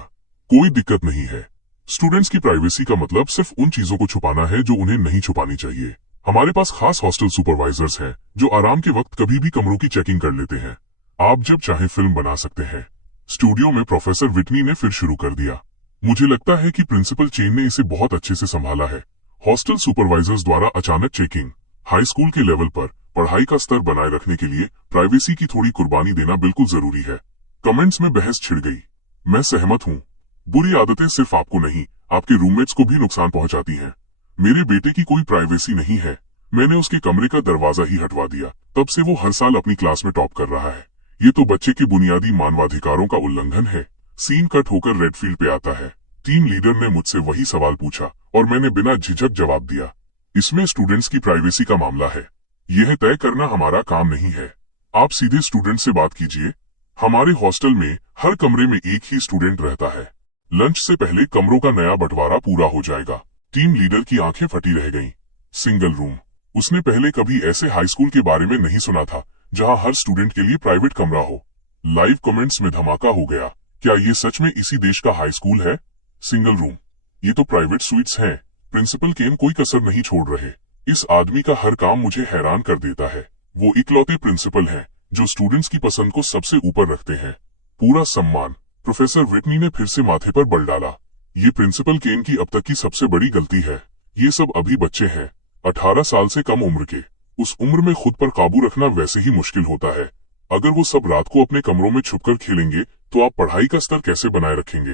कोई दिक्कत नहीं है। स्टूडेंट्स की प्राइवेसी का मतलब सिर्फ उन चीजों को छुपाना है जो उन्हें नहीं छुपानी चाहिए। हमारे पास खास हॉस्टल सुपरवाइजर्स हैं जो आराम के वक्त कभी भी कमरों की चेकिंग कर लेते हैं। आप जब चाहे फिल्म बना सकते हैं। स्टूडियो में प्रोफेसर विटनी ने फिर शुरू कर दिया। मुझे लगता है कि प्रिंसिपल चेन ने इसे बहुत अच्छे से संभाला है। हॉस्टल सुपरवाइजर्स द्वारा अचानक चेकिंग। हाई स्कूल के लेवल पर पढ़ाई का स्तर बनाए रखने के लिए प्राइवेसी की थोड़ी कुर्बानी देना बिल्कुल जरूरी है। कमेंट्स में बहस छिड़ गई। मैं सहमत हूँ। बुरी आदतें सिर्फ आपको नहीं, आपके रूममेट्स को भी नुकसान पहुंचाती हैं। मेरे बेटे की कोई प्राइवेसी नहीं है। मैंने उसके कमरे का दरवाजा ही हटवा दिया। तब से वो हर साल अपनी क्लास में टॉप कर रहा है। ये तो बच्चे के बुनियादी मानवाधिकारों का उल्लंघन है। सीन कट होकर रेडफील्ड पे आता है। टीम लीडर ने मुझसे वही सवाल पूछा और मैंने बिना झिझक जवाब दिया। इसमें स्टूडेंट्स की प्राइवेसी का मामला है। यह तय करना हमारा काम नहीं है। आप सीधे स्टूडेंट से बात कीजिए। हमारे हॉस्टल में हर कमरे में एक ही स्टूडेंट रहता है। लंच से पहले कमरों का नया बंटवारा पूरा हो जाएगा। टीम लीडर की आंखें फटी रह गईं। Single room. उसने पहले कभी ऐसे हाई स्कूल के बारे में नहीं सुना था जहां हर स्टूडेंट के लिए प्राइवेट कमरा हो। लाइव कमेंट्स में धमाका हो गया। क्या ये सच में इसी देश का हाई स्कूल है? Single room. ये तो प्राइवेट स्वीट्स हैं। प्रिंसिपल केन कोई कसर नहीं छोड़ रहे। इस आदमी का हर काम मुझे हैरान कर देता है। वो इकलौते प्रिंसिपल हैं जो स्टूडेंट्स की पसंद को सबसे ऊपर रखते हैं। पूरा सम्मान। प्रोफेसर विटनी ने फिर से माथे पर बल डाला। ये प्रिंसिपल केन की अब तक की सबसे बड़ी गलती है। ये सब अभी बच्चे हैं, 18 साल से कम उम्र के। उस उम्र में खुद पर काबू रखना वैसे ही मुश्किल होता है। अगर वो सब रात को अपने कमरों में छुपकर खेलेंगे तो आप पढ़ाई का स्तर कैसे बनाए रखेंगे?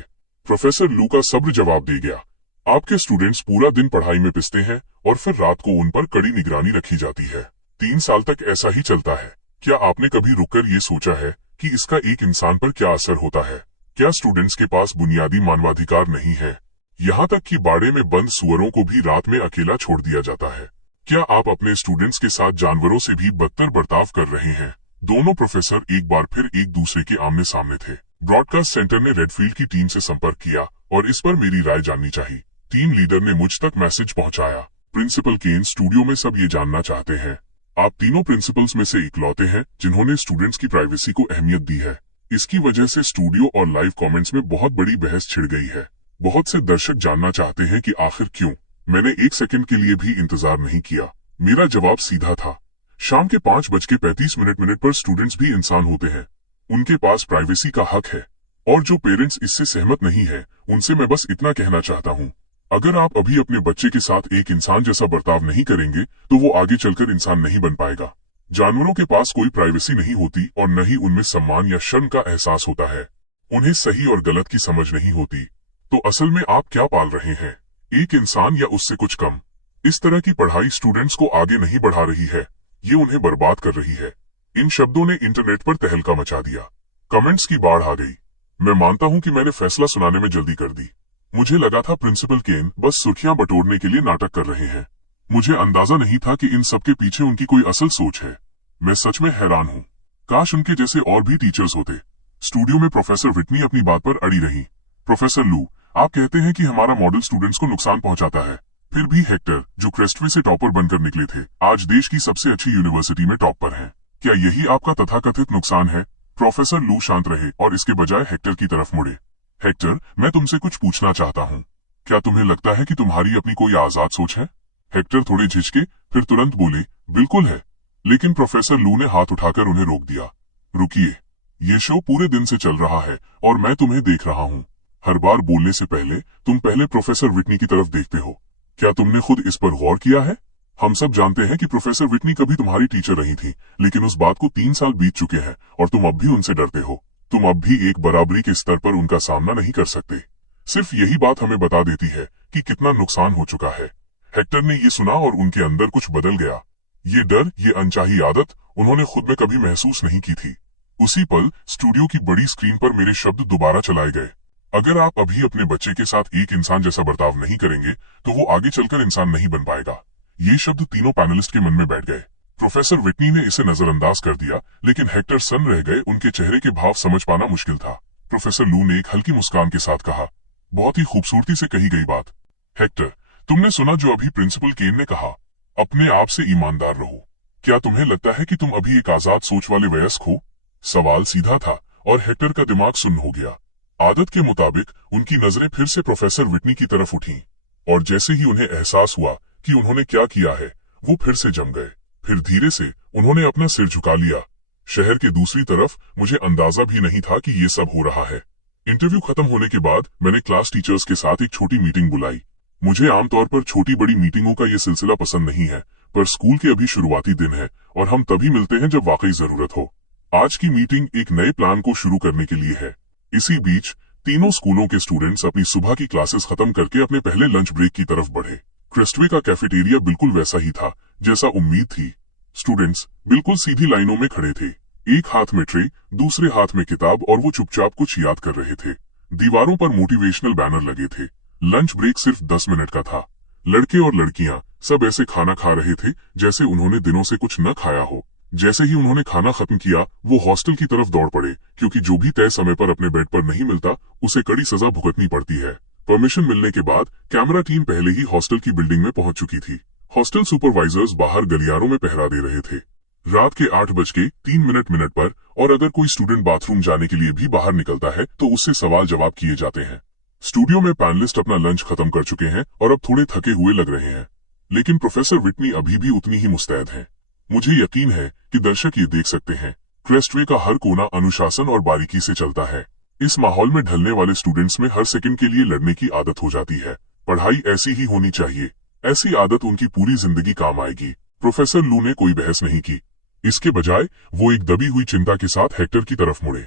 प्रोफेसर लू का सब्र जवाब दे गया। आपके स्टूडेंट्स पूरा दिन पढ़ाई में पिसते हैं और फिर रात को उन पर कड़ी निगरानी रखी जाती है। 3 साल तक ऐसा ही चलता है। क्या आपने कभी रुककर ये सोचा है कि इसका एक इंसान पर क्या असर होता है? क्या स्टूडेंट्स के पास बुनियादी मानवाधिकार नहीं है? यहाँ तक कि बाड़े में बंद सुअरों को भी रात में अकेला छोड़ दिया जाता है। क्या आप अपने स्टूडेंट्स के साथ जानवरों से भी बदतर बर्ताव कर रहे हैं? दोनों प्रोफेसर एक बार फिर एक दूसरे के आमने सामने थे। ब्रॉडकास्ट सेंटर ने रेडफील्ड की टीम से संपर्क किया और इस पर मेरी राय जाननी चाहिए। टीम लीडर ने मुझ तक मैसेज पहुंचाया। प्रिंसिपल केन स्टूडियो में सब ये जानना चाहते हैं। आप तीनों प्रिंसिपल्स में से इकलौते हैं जिन्होंने स्टूडेंट्स की प्राइवेसी को अहमियत दी है। इसकी वजह से स्टूडियो और लाइव कमेंट्स में बहुत बड़ी बहस छिड़ गई है। बहुत से दर्शक जानना चाहते हैं कि आखिर क्यों। मैंने 1 सेकंड के लिए भी इंतजार नहीं किया। मेरा जवाब सीधा था। शाम के 5:35 पर स्टूडेंट्स भी इंसान होते हैं। उनके पास प्राइवेसी का हक है और जो पेरेंट्स इससे सहमत नहीं है उनसे मैं बस इतना कहना चाहता हूँ, अगर आप अभी अपने बच्चे के साथ एक इंसान जैसा बर्ताव नहीं करेंगे तो वो आगे चलकर इंसान नहीं बन पाएगा। जानवरों के पास कोई प्राइवेसी नहीं होती और न ही उनमें सम्मान या शर्म का एहसास होता है। उन्हें सही और गलत की समझ नहीं होती। तो असल में आप क्या पाल रहे हैं? एक इंसान या उससे कुछ कम? इस तरह की पढ़ाई स्टूडेंट्स को आगे नहीं बढ़ा रही है, ये उन्हें बर्बाद कर रही है। इन शब्दों ने इंटरनेट पर तहलका मचा दिया। कमेंट्स की बाढ़ आ गई। मैं मानता हूं कि मैंने फैसला सुनाने में जल्दी कर दी। मुझे लगा था प्रिंसिपल केन बस सुर्खियां बटोरने के लिए नाटक कर रहे हैं। मुझे अंदाजा नहीं था कि इन सब के पीछे उनकी कोई असल सोच है। मैं सच में हैरान हूं। काश उनके जैसे और भी टीचर्स होते। स्टूडियो में प्रोफेसर विटनी अपनी बात पर अड़ी रही। प्रोफेसर लू, आप कहते हैं कि हमारा मॉडल स्टूडेंट्स को नुकसान पहुंचाता है। फिर भी हेक्टर, जो क्रेस्टवे से टॉपर बनकर निकले थे, आज देश की सबसे अच्छी यूनिवर्सिटी में टॉप पर हैं। क्या यही आपका तथाकथित नुकसान है? प्रोफेसर लू शांत रहे और इसके बजाय हेक्टर की तरफ मुड़े। हेक्टर, मैं तुमसे कुछ पूछना चाहता हूँ। क्या तुम्हें लगता है कि तुम्हारी अपनी कोई आजाद सोच है? हेक्टर थोड़े झिझके, फिर तुरंत बोले, बिल्कुल है। लेकिन प्रोफेसर लू ने हाथ उठाकर उन्हें रोक दिया। रुकिए, ये शो पूरे दिन से चल रहा है और मैं तुम्हें देख रहा हूँ। हर बार बोलने से पहले तुम पहले प्रोफेसर विटनी की तरफ देखते हो। क्या तुमने खुद इस पर गौर किया है? हम सब जानते हैं कि प्रोफेसर विटनी कभी तुम्हारी टीचर रही थी, लेकिन उस बात को 3 साल बीत चुके हैं और तुम अब भी उनसे डरते हो। तुम अब भी एक बराबरी के स्तर पर उनका सामना नहीं कर सकते। सिर्फ यही बात हमें बता देती है कि कितना नुकसान हो चुका है। हेक्टर ने ये सुना और उनके अंदर कुछ बदल गया। ये डर, ये अनचाही आदत उन्होंने खुद में कभी महसूस नहीं की थी। उसी पल स्टूडियो की बड़ी स्क्रीन पर मेरे शब्द दोबारा चलाए गए। अगर आप अभी अपने बच्चे के साथ एक इंसान जैसा बर्ताव नहीं करेंगे तो वो आगे चलकर इंसान नहीं बन पाएगा। ये शब्द तीनों पैनलिस्ट के मन में बैठ गए। प्रोफेसर विटनी ने इसे नजरअंदाज कर दिया, लेकिन हेक्टर सन्न रह गए। उनके चेहरे के भाव समझ पाना मुश्किल था। प्रोफेसर लू ने एक हल्की मुस्कान के साथ कहा, बहुत ही खूबसूरती से कही गई बात। हेक्टर, तुमने सुना जो अभी प्रिंसिपल केन ने कहा, अपने आप से ईमानदार रहो। क्या तुम्हें लगता है कि तुम अभी एक आजाद सोच वाले वयस्क हो? सवाल सीधा था और हेक्टर का दिमाग सुन्न हो गया। आदत के मुताबिक उनकी नजरें फिर से प्रोफेसर विटनी की तरफ उठीं, और जैसे ही उन्हें एहसास हुआ कि उन्होंने क्या किया है, वो फिर से जम गए। फिर धीरे से उन्होंने अपना सिर झुका लिया। शहर के दूसरी तरफ मुझे अंदाजा भी नहीं था कि ये सब हो रहा है। इंटरव्यू खत्म होने के बाद मैंने क्लास टीचर्स के साथ एक छोटी मीटिंग बुलाई। मुझे आमतौर पर छोटी बड़ी मीटिंगों का ये सिलसिला पसंद नहीं है, पर स्कूल के अभी शुरुआती दिन है और हम तभी मिलते हैं जब वाकई जरूरत हो। आज की मीटिंग एक नए प्लान को शुरू करने के लिए है। इसी बीच तीनों स्कूलों के स्टूडेंट्स अपनी सुबह की क्लासेस खत्म करके अपने पहले लंच ब्रेक की तरफ बढ़े। क्रेस्टवे का कैफेटेरिया बिल्कुल वैसा ही था जैसा उम्मीद थी। स्टूडेंट्स बिल्कुल सीधी लाइनों में खड़े थे, एक हाथ में ट्रे, दूसरे हाथ में किताब, और वो चुपचाप कुछ याद कर रहे थे। दीवारों पर मोटिवेशनल बैनर लगे थे। लंच ब्रेक सिर्फ 10 मिनट का था। लड़के और लड़कियां सब ऐसे खाना खा रहे थे जैसे उन्होंने दिनों से कुछ न खाया हो। जैसे ही उन्होंने खाना खत्म किया, वो हॉस्टल की तरफ दौड़ पड़े, क्योंकि जो भी तय समय पर अपने बेड पर नहीं मिलता उसे कड़ी सजा भुगतनी पड़ती है। परमिशन मिलने के बाद कैमरा टीम पहले ही हॉस्टल की बिल्डिंग में पहुंच चुकी थी। हॉस्टल सुपरवाइजर्स बाहर गलियारों में पहरा दे रहे थे। रात के 8:03 पर, और अगर कोई स्टूडेंट बाथरूम जाने के लिए भी बाहर निकलता है तो उससे सवाल जवाब किए जाते हैं। स्टूडियो में पैनलिस्ट अपना लंच खत्म कर चुके हैं और अब थोड़े थके हुए लग रहे हैं, लेकिन प्रोफेसर विटनी अभी भी उतनी ही मुस्तैद हैं। मुझे यकीन है कि दर्शक ये देख सकते हैं, क्रेस्टवे का हर कोना अनुशासन और बारीकी से चलता है। इस माहौल में ढलने वाले स्टूडेंट्स में हर सेकंड के लिए लड़ने की आदत हो जाती है। पढ़ाई ऐसी ही होनी चाहिए। ऐसी आदत उनकी पूरी जिंदगी काम आएगी। प्रोफेसर लू ने कोई बहस नहीं की। इसके बजाय वो एक दबी हुई चिंता के साथ हेक्टर की तरफ मुड़े।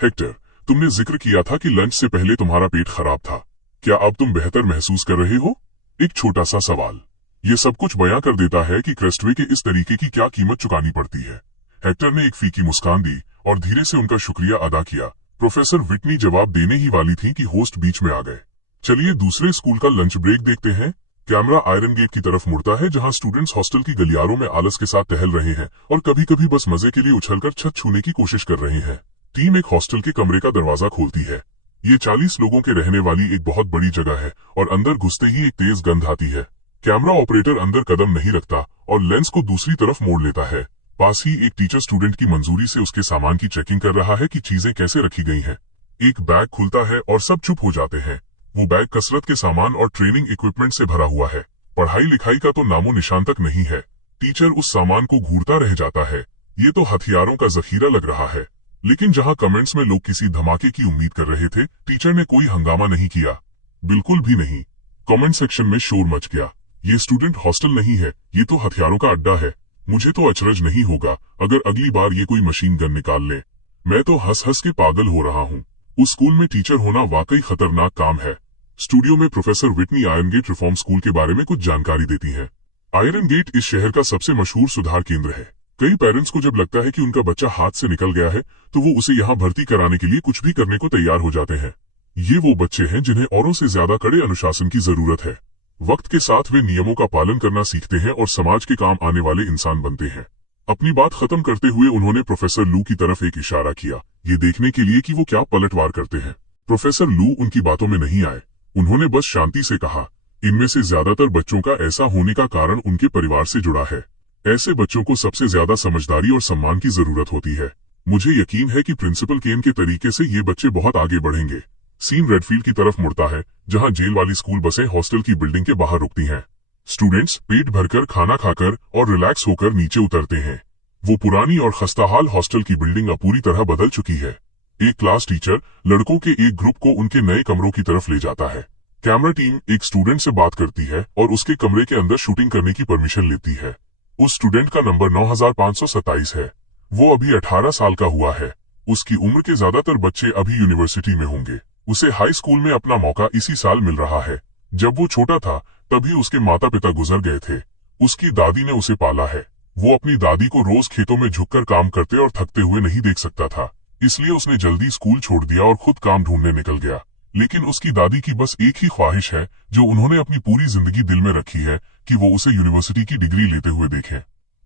हेक्टर, तुमने जिक्र किया था कि लंच से पहले तुम्हारा पेट खराब था। क्या अब तुम बेहतर महसूस कर रहे हो? एक छोटा सा सवाल, ये सब कुछ बयां कर देता है कि क्रेस्टवे के इस तरीके की क्या कीमत चुकानी पड़ती है। हेक्टर ने एक फीकी मुस्कान दी और धीरे से उनका शुक्रिया अदा किया। प्रोफेसर विटनी जवाब देने ही वाली थी कि होस्ट बीच में आ गए। चलिए दूसरे स्कूल का लंच ब्रेक देखते हैं। कैमरा आयरन गेट की तरफ मुड़ता है, जहां स्टूडेंट्स हॉस्टल की गलियारों में आलस के साथ टहल रहे हैं और कभी कभी बस मजे के लिए उछलकर छत छूने की कोशिश कर रहे हैं। टीम एक हॉस्टल के कमरे का दरवाजा खोलती है। ये 40 लोगों के रहने वाली एक बहुत बड़ी जगह है और अंदर घुसते ही एक तेज गंध आती है। कैमरा ऑपरेटर अंदर कदम नहीं रखता और लेंस को दूसरी तरफ मोड़ लेता है। पास ही एक टीचर स्टूडेंट की मंजूरी से उसके सामान की चेकिंग कर रहा है कि चीजें कैसे रखी गई हैं। एक बैग खुलता है और सब चुप हो जाते हैं। वो बैग कसरत के सामान और ट्रेनिंग इक्विपमेंट से भरा हुआ है। पढ़ाई लिखाई का तो नामो निशान तक नहीं है। टीचर उस सामान को घूरता रह जाता है। ये तो हथियारों का जखीरा लग रहा है। लेकिन जहां कमेंट्स में लोग किसी धमाके की उम्मीद कर रहे थे, टीचर ने कोई हंगामा नहीं किया, बिल्कुल भी नहीं। कमेंट सेक्शन में शोर मच गया, ये स्टूडेंट हॉस्टल नहीं है, ये तो हथियारों का अड्डा है। मुझे तो अचरज नहीं होगा अगर अगली बार ये कोई मशीन गन निकाल ले। मैं तो हंस हंस के पागल हो रहा हूँ। उस स्कूल में टीचर होना वाकई खतरनाक काम है। स्टूडियो में professor Whitney Iron Gate Reform School के बारे में कुछ जानकारी देती हैं। आयरन गेट इस शहर का सबसे मशहूर सुधार केंद्र है। कई पेरेंट्स को जब लगता है कि उनका बच्चा हाथ से निकल गया है तो वो उसे यहाँ भर्ती कराने के लिए कुछ भी करने को तैयार हो जाते हैं। ये वो बच्चे हैं जिन्हें औरों से ज्यादा कड़े अनुशासन की जरूरत है। वक्त के साथ वे नियमों का पालन करना सीखते हैं और समाज के काम आने वाले इंसान बनते हैं। अपनी बात खत्म करते हुए उन्होंने प्रोफेसर लू की तरफ एक इशारा किया, ये देखने के लिए कि वो क्या पलटवार करते हैं। प्रोफेसर लू उनकी बातों में नहीं आए। उन्होंने बस शांति से कहा, इनमें से ज्यादातर बच्चों का ऐसा होने का कारण उनके परिवार से जुड़ा है। ऐसे बच्चों को सबसे ज्यादा समझदारी और सम्मान की जरूरत होती है। मुझे यकीन है कि प्रिंसिपल केन के तरीके से ये बच्चे बहुत आगे बढ़ेंगे। सीन रेडफील्ड की तरफ मुड़ता है, जहां जेल वाली स्कूल बसें हॉस्टल की बिल्डिंग के बाहर रुकती हैं। स्टूडेंट्स पेट भरकर खाना खाकर और रिलैक्स होकर नीचे उतरते हैं। वो पुरानी और खस्ताहाल हॉस्टल की बिल्डिंग अब पूरी तरह बदल चुकी है। एक क्लास टीचर लड़कों के एक ग्रुप को उनके नए कमरों की तरफ ले जाता है। कैमरा टीम एक स्टूडेंट से बात करती है और उसके कमरे के अंदर शूटिंग करने की परमिशन लेती है। उस स्टूडेंट का नंबर 9527 है। वो अभी 18 साल का हुआ है। उसकी उम्र के ज्यादातर बच्चे अभी यूनिवर्सिटी में होंगे। उसे हाई स्कूल में अपना मौका इसी साल मिल रहा है। जब वो छोटा था तभी उसके माता पिता गुजर गए थे। उसकी दादी ने उसे पाला है। वो अपनी दादी को रोज खेतों में झुककर काम करते और थकते हुए नहीं देख सकता था, इसलिए उसने जल्दी स्कूल छोड़ दिया और खुद काम ढूंढने निकल गया। लेकिन उसकी दादी की बस एक ही ख्वाहिश है जो उन्होंने अपनी पूरी जिंदगी दिल में रखी है, कि वो उसे यूनिवर्सिटी की डिग्री लेते हुए देखें।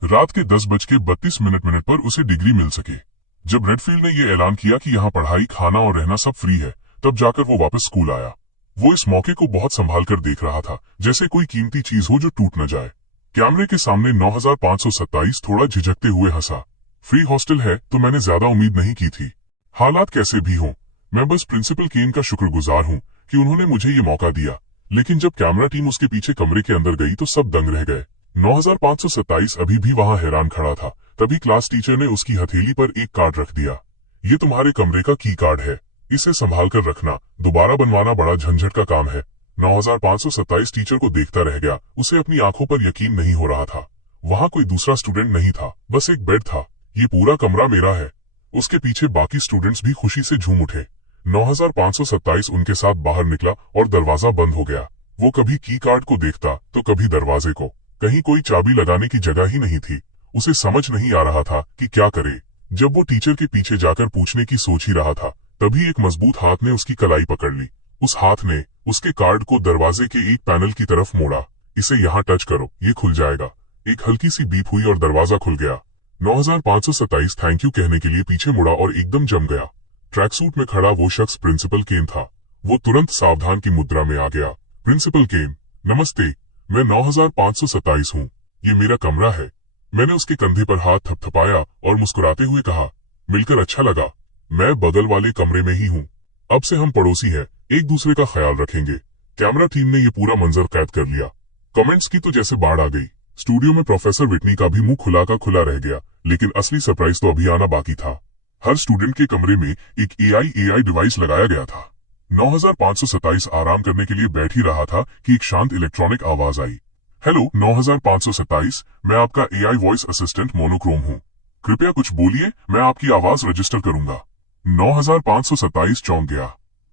रात के 10:32 पर उसे डिग्री मिल सके। जब रेडफील्ड ने यह ऐलान किया कि यहाँ पढ़ाई, खाना और रहना सब फ्री है, तब जाकर वो वापस स्कूल आया। वो इस मौके को बहुत संभाल कर देख रहा था, जैसे कोई कीमती चीज हो जो टूट न जाए। कैमरे के सामने 9527 थोड़ा झिझकते हुए हंसा। फ्री हॉस्टल है तो मैंने ज्यादा उम्मीद नहीं की थी। हालात कैसे भी हों, मैं बस प्रिंसिपल केन का शुक्रगुजार हूँ कि उन्होंने मुझे ये मौका दिया। लेकिन जब कैमरा टीम उसके पीछे कमरे के अंदर गई तो सब दंग रह गए। 9527 अभी भी वहां हैरान खड़ा था। तभी क्लास टीचर ने उसकी हथेली पर एक कार्ड रख दिया। ये तुम्हारे कमरे का की कार्ड है, इसे संभाल कर रखना, दोबारा बनवाना बड़ा झंझट का काम है। 9527 टीचर को देखता रह गया। उसे अपनी आंखों पर यकीन नहीं हो रहा था। वहां कोई दूसरा स्टूडेंट नहीं था, बस एक बेड था। ये पूरा कमरा मेरा है। उसके पीछे बाकी स्टूडेंट्स भी खुशी से झूम उठे। 9527 उनके साथ बाहर निकला और दरवाजा बंद हो गया। वो कभी की कार्ड को देखता तो कभी दरवाजे को। कहीं कोई चाबी लगाने की जगह ही नहीं थी। उसे समझ नहीं आ रहा था कि क्या करे। जब वो टीचर के पीछे जाकर पूछने की सोच ही रहा था, तभी एक मजबूत हाथ ने उसकी कलाई पकड़ ली। उस हाथ ने उसके कार्ड को दरवाजे के एक पैनल की तरफ मोड़ा। इसे यहाँ टच करो, ये खुल जाएगा। एक हल्की सी बीप हुई और दरवाजा खुल गया। 9527 थैंक यू कहने के लिए पीछे मुड़ा और एकदम जम गया। ट्रैक सूट में खड़ा वो शख्स प्रिंसिपल केन था। वो तुरंत सावधान की मुद्रा में आ गया। प्रिंसिपल केन, नमस्ते, मैं 9527 हूँ। ये मेरा कमरा है। मैंने उसके कंधे पर हाथ थपथपाया और मुस्कुराते हुए कहा, मिलकर अच्छा लगा। मैं बगल वाले कमरे में ही हूँ। अब से हम पड़ोसी हैं, एक दूसरे का ख्याल रखेंगे। कैमरा टीम ने ये पूरा मंजर कैद कर लिया। कमेंट्स की तो जैसे बाढ़ आ गई। स्टूडियो में प्रोफेसर विटनी का भी मुंह खुला का खुला रह गया। लेकिन असली सरप्राइज तो अभी आना बाकी था। हर स्टूडेंट के कमरे में एक एआई डिवाइस लगाया गया था। 9527 आराम करने के लिए बैठ ही रहा था कि एक शांत इलेक्ट्रॉनिक आवाज आई। हेलो 9527, मैं आपका एआई वॉइस असिस्टेंट मोनोक्रोम हूँ। कृपया कुछ बोलिए, मैं आपकी आवाज रजिस्टर करूंगा। 9527 चौंक गया।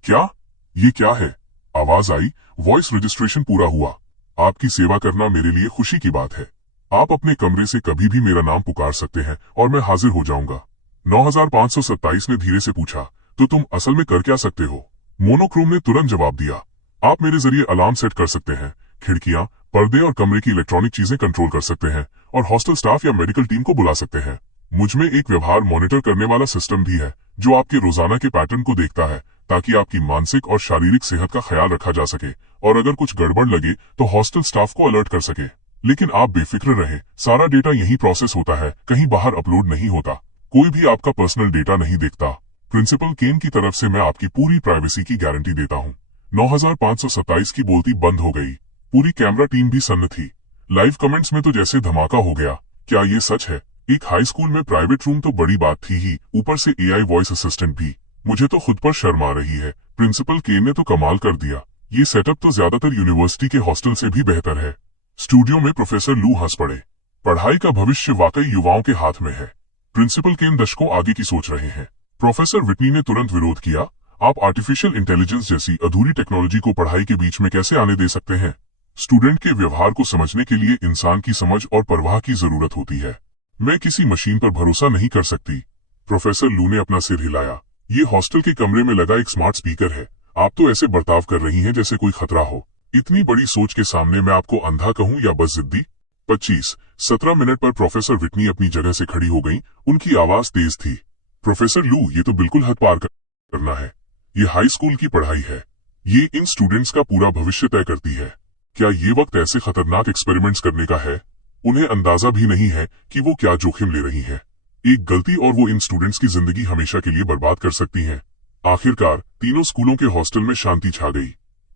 क्या? ये क्या है? आवाज आई, वॉइस रजिस्ट्रेशन पूरा हुआ। आपकी सेवा करना मेरे लिए खुशी की बात है। आप अपने कमरे से कभी भी मेरा नाम पुकार सकते हैं और मैं हाजिर हो जाऊंगा। 9527 ने धीरे से पूछा, तो तुम असल में कर क्या सकते हो? मोनोक्रोम ने तुरंत जवाब दिया, आप मेरे जरिए अलार्म सेट कर सकते हैं, खिड़कियां, पर्दे और कमरे की इलेक्ट्रॉनिक चीजें कंट्रोल कर सकते हैं और हॉस्टल स्टाफ या मेडिकल टीम को बुला सकते हैं। मुझमें एक व्यवहार मॉनिटर करने वाला सिस्टम भी है जो आपके रोजाना के पैटर्न को देखता है, ताकि आपकी मानसिक और शारीरिक सेहत का ख्याल रखा जा सके और अगर कुछ गड़बड़ लगे तो हॉस्टल स्टाफ को अलर्ट कर सके। लेकिन आप बेफिक्र रहे, सारा डेटा यहीं प्रोसेस होता है, कहीं बाहर अपलोड नहीं होता। कोई भी आपका पर्सनल डेटा नहीं देखता। प्रिंसिपल केन की तरफ से मैं आपकी पूरी प्राइवेसी की गारंटी देता हूँ। 9527 की बोलती बंद हो गई। पूरी कैमरा टीम भी सन्न थी। लाइव कमेंट्स में तो जैसे धमाका हो गया। क्या ये सच है? एक हाई स्कूल में प्राइवेट रूम तो बड़ी बात थी ही, ऊपर से एआई वॉइस असिस्टेंट भी। मुझे तो खुद पर शर्म आ रही है। प्रिंसिपल केन ने तो कमाल कर दिया। ये सेटअप तो ज्यादातर यूनिवर्सिटी के हॉस्टल से भी बेहतर है। स्टूडियो में प्रोफेसर लू हंस पड़े। पढ़ाई का भविष्य वाकई युवाओं के हाथ में है। प्रिंसिपल केन दशकों आगे की सोच रहे हैं। प्रोफेसर विटनी ने तुरंत विरोध किया, आप आर्टिफिशियल इंटेलिजेंस जैसी अधूरी टेक्नोलॉजी को पढ़ाई के बीच में कैसे आने दे सकते हैं? स्टूडेंट के व्यवहार को समझने के लिए इंसान की समझ और परवाह की जरूरत होती है। मैं किसी मशीन पर भरोसा नहीं कर सकती। प्रोफेसर लू ने अपना सिर हिलाया। ये हॉस्टल के कमरे में लगा एक स्मार्ट स्पीकर है। आप तो ऐसे बर्ताव कर रही हैं जैसे कोई खतरा हो। इतनी बड़ी सोच के सामने मैं आपको अंधा कहूं या बस जिद्दी? 25-17 मिनट पर प्रोफेसर विटनी अपनी जगह से खड़ी हो गई। उनकी आवाज तेज थी। प्रोफेसर लू, ये तो बिल्कुल हद पार करना है। ये हाई स्कूल की पढ़ाई है। ये इन स्टूडेंट्स का पूरा भविष्य तय करती है। क्या ये वक्त ऐसे खतरनाक एक्सपेरिमेंट्स करने का है? उन्हें अंदाजा भी नहीं है कि वो क्या जोखिम ले रही हैं। एक गलती और वो इन स्टूडेंट्स की जिंदगी हमेशा के लिए बर्बाद कर सकती है। आखिरकार तीनों स्कूलों के हॉस्टल में शांति छा गई।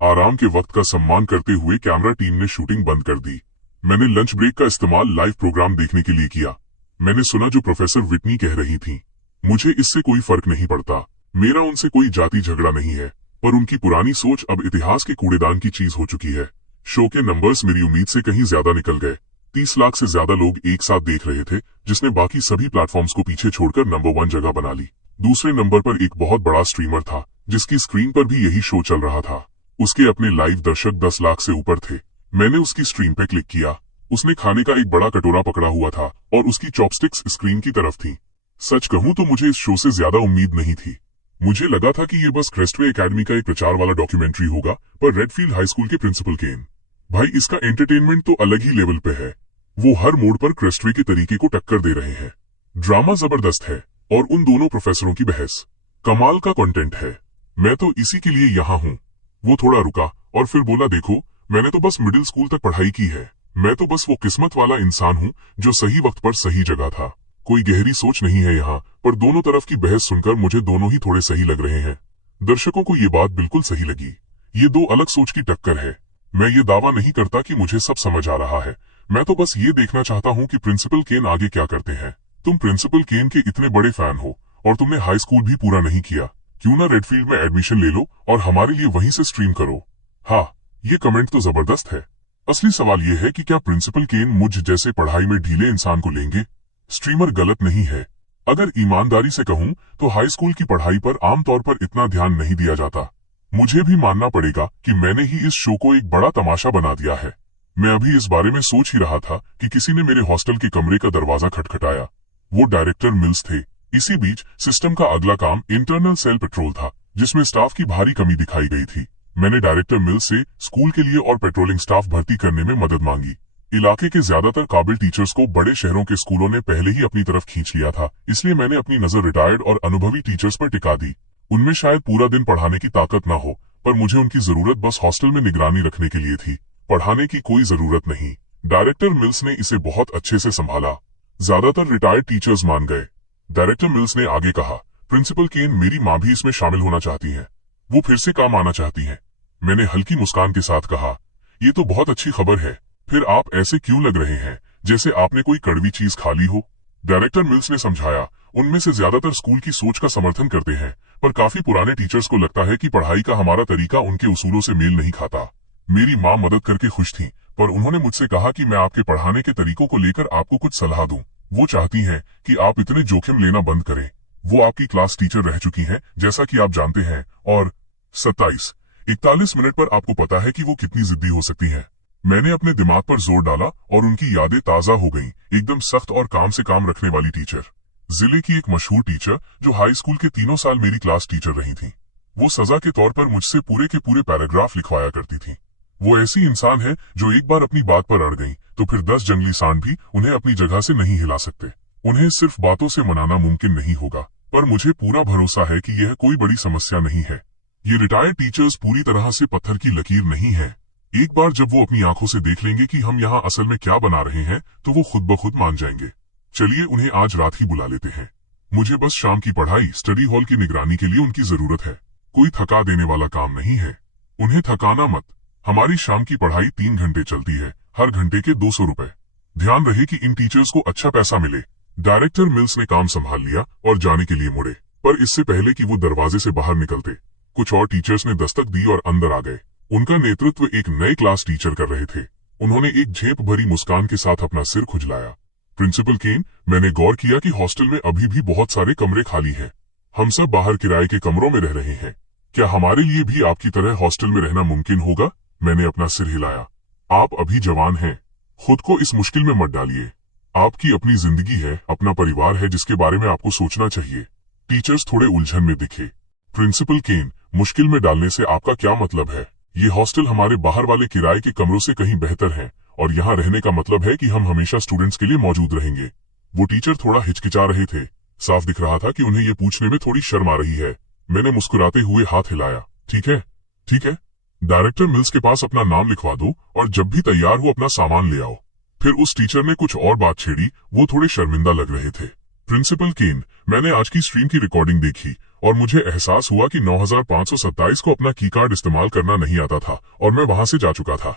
आराम के वक्त का सम्मान करते हुए कैमरा टीम ने शूटिंग बंद कर दी। मैंने लंच ब्रेक का इस्तेमाल लाइव प्रोग्राम देखने के लिए किया। मैंने सुना जो प्रोफेसर विटनी कह रही थी। मुझे इससे कोई फर्क नहीं पड़ता। मेरा उनसे कोई जाति झगड़ा नहीं है, पर उनकी पुरानी सोच अब इतिहास के कूड़ेदान की चीज हो चुकी है। शो के नंबर्स मेरी उम्मीद से कहीं ज्यादा निकल गए। 30 लाख से ज्यादा लोग एक साथ देख रहे थे, जिसने बाकी सभी प्लेटफॉर्म्स को पीछे छोड़कर नंबर 1 जगह बना ली। दूसरे नंबर पर एक बहुत बड़ा स्ट्रीमर था, जिसकी स्क्रीन पर भी यही शो चल रहा था। उसके अपने लाइव दर्शक 10 लाख से ऊपर थे। मैंने उसकी स्ट्रीम पे क्लिक किया। उसने खाने का एक बड़ा कटोरा पकड़ा हुआ था और उसकी चॉपस्टिक्स स्क्रीन की तरफ थी। सच कहूं तो मुझे इस शो से ज्यादा उम्मीद नहीं थी। मुझे लगा था कि ये बस क्रेस्टवे एकेडमी का एक प्रचार वाला डॉक्यूमेंट्री होगा, पर रेडफील्ड हाई स्कूल के प्रिंसिपल केन, भाई इसका एंटरटेनमेंट तो अलग ही लेवल पे है। वो हर मोड़ पर क्रेस्टवे के तरीके को टक्कर दे रहे हैं। ड्रामा जबरदस्त है और उन दोनों प्रोफेसरों की बहस कमाल का कंटेंट है। मैं तो इसी के लिए यहाँ हूँ। वो थोड़ा रुका और फिर बोला, देखो मैंने तो बस मिडिल स्कूल तक पढ़ाई की है। मैं तो बस वो किस्मत वाला इंसान हूँ जो सही वक्त पर सही जगह था। कोई गहरी सोच नहीं है यहाँ, पर दोनों तरफ की बहस सुनकर मुझे दोनों ही थोड़े सही लग रहे हैं। दर्शकों को ये बात बिल्कुल सही लगी। ये दो अलग सोच की टक्कर है। मैं ये दावा नहीं करता कि मुझे सब समझ आ रहा है। मैं तो बस ये देखना चाहता हूँ कि प्रिंसिपल केन आगे क्या करते हैं। तुम प्रिंसिपल केन के इतने बड़े फैन हो और तुमने हाई स्कूल भी पूरा नहीं किया। क्यों ना रेडफील्ड में एडमिशन ले लो और हमारे लिए वहीं से स्ट्रीम करो। हाँ, ये कमेंट तो जबरदस्त है। असली सवाल ये है कि क्या प्रिंसिपल केन मुझ जैसे पढ़ाई में ढीले इंसान को लेंगे? स्ट्रीमर गलत नहीं है। अगर ईमानदारी से कहूं तो हाई स्कूल की पढ़ाई पर आमतौर पर इतना ध्यान नहीं दिया जाता। मुझे भी मानना पड़ेगा कि मैंने ही इस शो को एक बड़ा तमाशा बना दिया है। मैं अभी इस बारे में सोच ही रहा था कि किसी ने मेरे हॉस्टल के कमरे का दरवाजा खटखटाया। वो डायरेक्टर मिल्स थे। इसी बीच सिस्टम का अगला काम इंटरनल सेल पेट्रोल था, जिसमें स्टाफ की भारी कमी दिखाई गई थी। मैंने डायरेक्टर मिल्स से स्कूल के लिए और पेट्रोलिंग स्टाफ भर्ती करने में मदद मांगी। इलाके के ज्यादातर काबिल टीचर्स को बड़े शहरों के स्कूलों ने पहले ही अपनी तरफ खींच लिया था, इसलिए मैंने अपनी नजर रिटायर्ड और अनुभवी टीचर्स पर टिका दी। उनमें शायद पूरा दिन पढ़ाने की ताकत न हो, पर मुझे उनकी जरूरत बस हॉस्टल में निगरानी रखने के लिए थी। पढ़ाने की कोई जरूरत नहीं। डायरेक्टर मिल्स ने इसे बहुत अच्छे से संभाला। ज्यादातर रिटायर्ड टीचर्स मान गए। डायरेक्टर मिल्स ने आगे कहा, प्रिंसिपल केन, मेरी माँ भी इसमें शामिल होना चाहती है। वो फिर से काम आना चाहती है। मैंने हल्की मुस्कान के साथ कहा, ये तो बहुत अच्छी खबर है। फिर आप ऐसे क्यों लग रहे हैं जैसे आपने कोई कड़वी चीज खा ली हो? डायरेक्टर मिल्स ने समझाया, उनमें से ज्यादातर स्कूल की सोच का समर्थन करते हैं, पर काफी पुराने टीचर्स को लगता है कि पढ़ाई का हमारा तरीका उनके उसूलों से मेल नहीं खाता। मेरी माँ मदद करके खुश थी, पर उन्होंने मुझसे कहा कि मैं आपके पढ़ाने के तरीकों को लेकर आपको कुछ सलाह दूं। वो चाहती हैं कि आप इतने जोखिम लेना बंद करें। वो आपकी क्लास टीचर रह चुकी हैं, जैसा कि आप जानते हैं, और 27-41 मिनट पर आपको पता है कि वो कितनी जिद्दी हो सकती हैं। मैंने अपने दिमाग पर जोर डाला और उनकी यादें ताजा हो गईं। एकदम सख्त और काम से काम रखने वाली टीचर, जिले की एक मशहूर टीचर जो हाई स्कूल के 3 साल मेरी क्लास टीचर रही थी। वो सजा के तौर पर मुझसे पूरे के पूरे पैराग्राफ लिखवाया करती थी। वो ऐसी इंसान है जो एक बार अपनी बात पर अड़ गई तो फिर 10 जंगली सांड भी उन्हें अपनी जगह से नहीं हिला सकते। उन्हें सिर्फ बातों से मनाना मुमकिन नहीं होगा, पर मुझे पूरा भरोसा है कि यह कोई बड़ी समस्या नहीं है। ये रिटायर्ड टीचर्स पूरी तरह से पत्थर की लकीर नहीं है। एक बार जब वो अपनी आंखों से देख लेंगे कि हम यहाँ असल में क्या बना रहे हैं, तो वो खुद ब खुद मान जाएंगे। चलिए उन्हें आज रात ही बुला लेते हैं। मुझे बस शाम की पढ़ाई, स्टडी हॉल की निगरानी के लिए उनकी जरूरत है। कोई थका देने वाला काम नहीं है। उन्हें थकाना मत। हमारी शाम की पढ़ाई 3 घंटे चलती है, हर घंटे के 200 रुपए। ध्यान रहे कि इन टीचर्स को अच्छा पैसा मिले। डायरेक्टर मिल्स ने काम संभाल लिया और जाने के लिए मुड़े, पर इससे पहले कि वो दरवाजे से बाहर निकलते, कुछ और टीचर्स ने दस्तक दी और अंदर आ गए। उनका नेतृत्व एक नए क्लास टीचर कर रहे थे। उन्होंने एक झेप भरी मुस्कान के साथ अपना सिर खुजलाया। प्रिंसिपल केन, मैंने गौर किया कि हॉस्टल में अभी भी बहुत सारे कमरे खाली हैं। हम सब बाहर किराए के कमरों में रह रहे हैं। क्या हमारे लिए भी आपकी तरह हॉस्टल में रहना मुमकिन होगा? मैंने अपना सिर हिलाया। आप अभी जवान हैं, खुद को इस मुश्किल में मत डालिए। आपकी अपनी जिंदगी है, अपना परिवार है जिसके बारे में आपको सोचना चाहिए। टीचर्स थोड़े उलझन में दिखे। प्रिंसिपल केन, मुश्किल में डालने से आपका क्या मतलब है? ये हॉस्टल हमारे बाहर वाले किराए के कमरों से कहीं बेहतर है और यहाँ रहने का मतलब है कि हम हमेशा स्टूडेंट्स के लिए मौजूद रहेंगे। वो टीचर थोड़ा हिचकिचा रहे थे। साफ दिख रहा था कि उन्हें ये पूछने में थोड़ी शर्म आ रही है। मैंने मुस्कुराते हुए हाथ हिलाया। ठीक है, ठीक है। डायरेक्टर मिल्स के पास अपना नाम लिखवा दो और जब भी तैयार हो अपना सामान ले आओ। फिर उस टीचर ने कुछ और बात छेड़ी। वो थोड़े शर्मिंदा लग रहे थे। प्रिंसिपल केन, मैंने आज की स्ट्रीम की रिकॉर्डिंग देखी और मुझे एहसास हुआ कि 9527 को अपना की कार्ड इस्तेमाल करना नहीं आता था और मैं वहां से जा चुका था।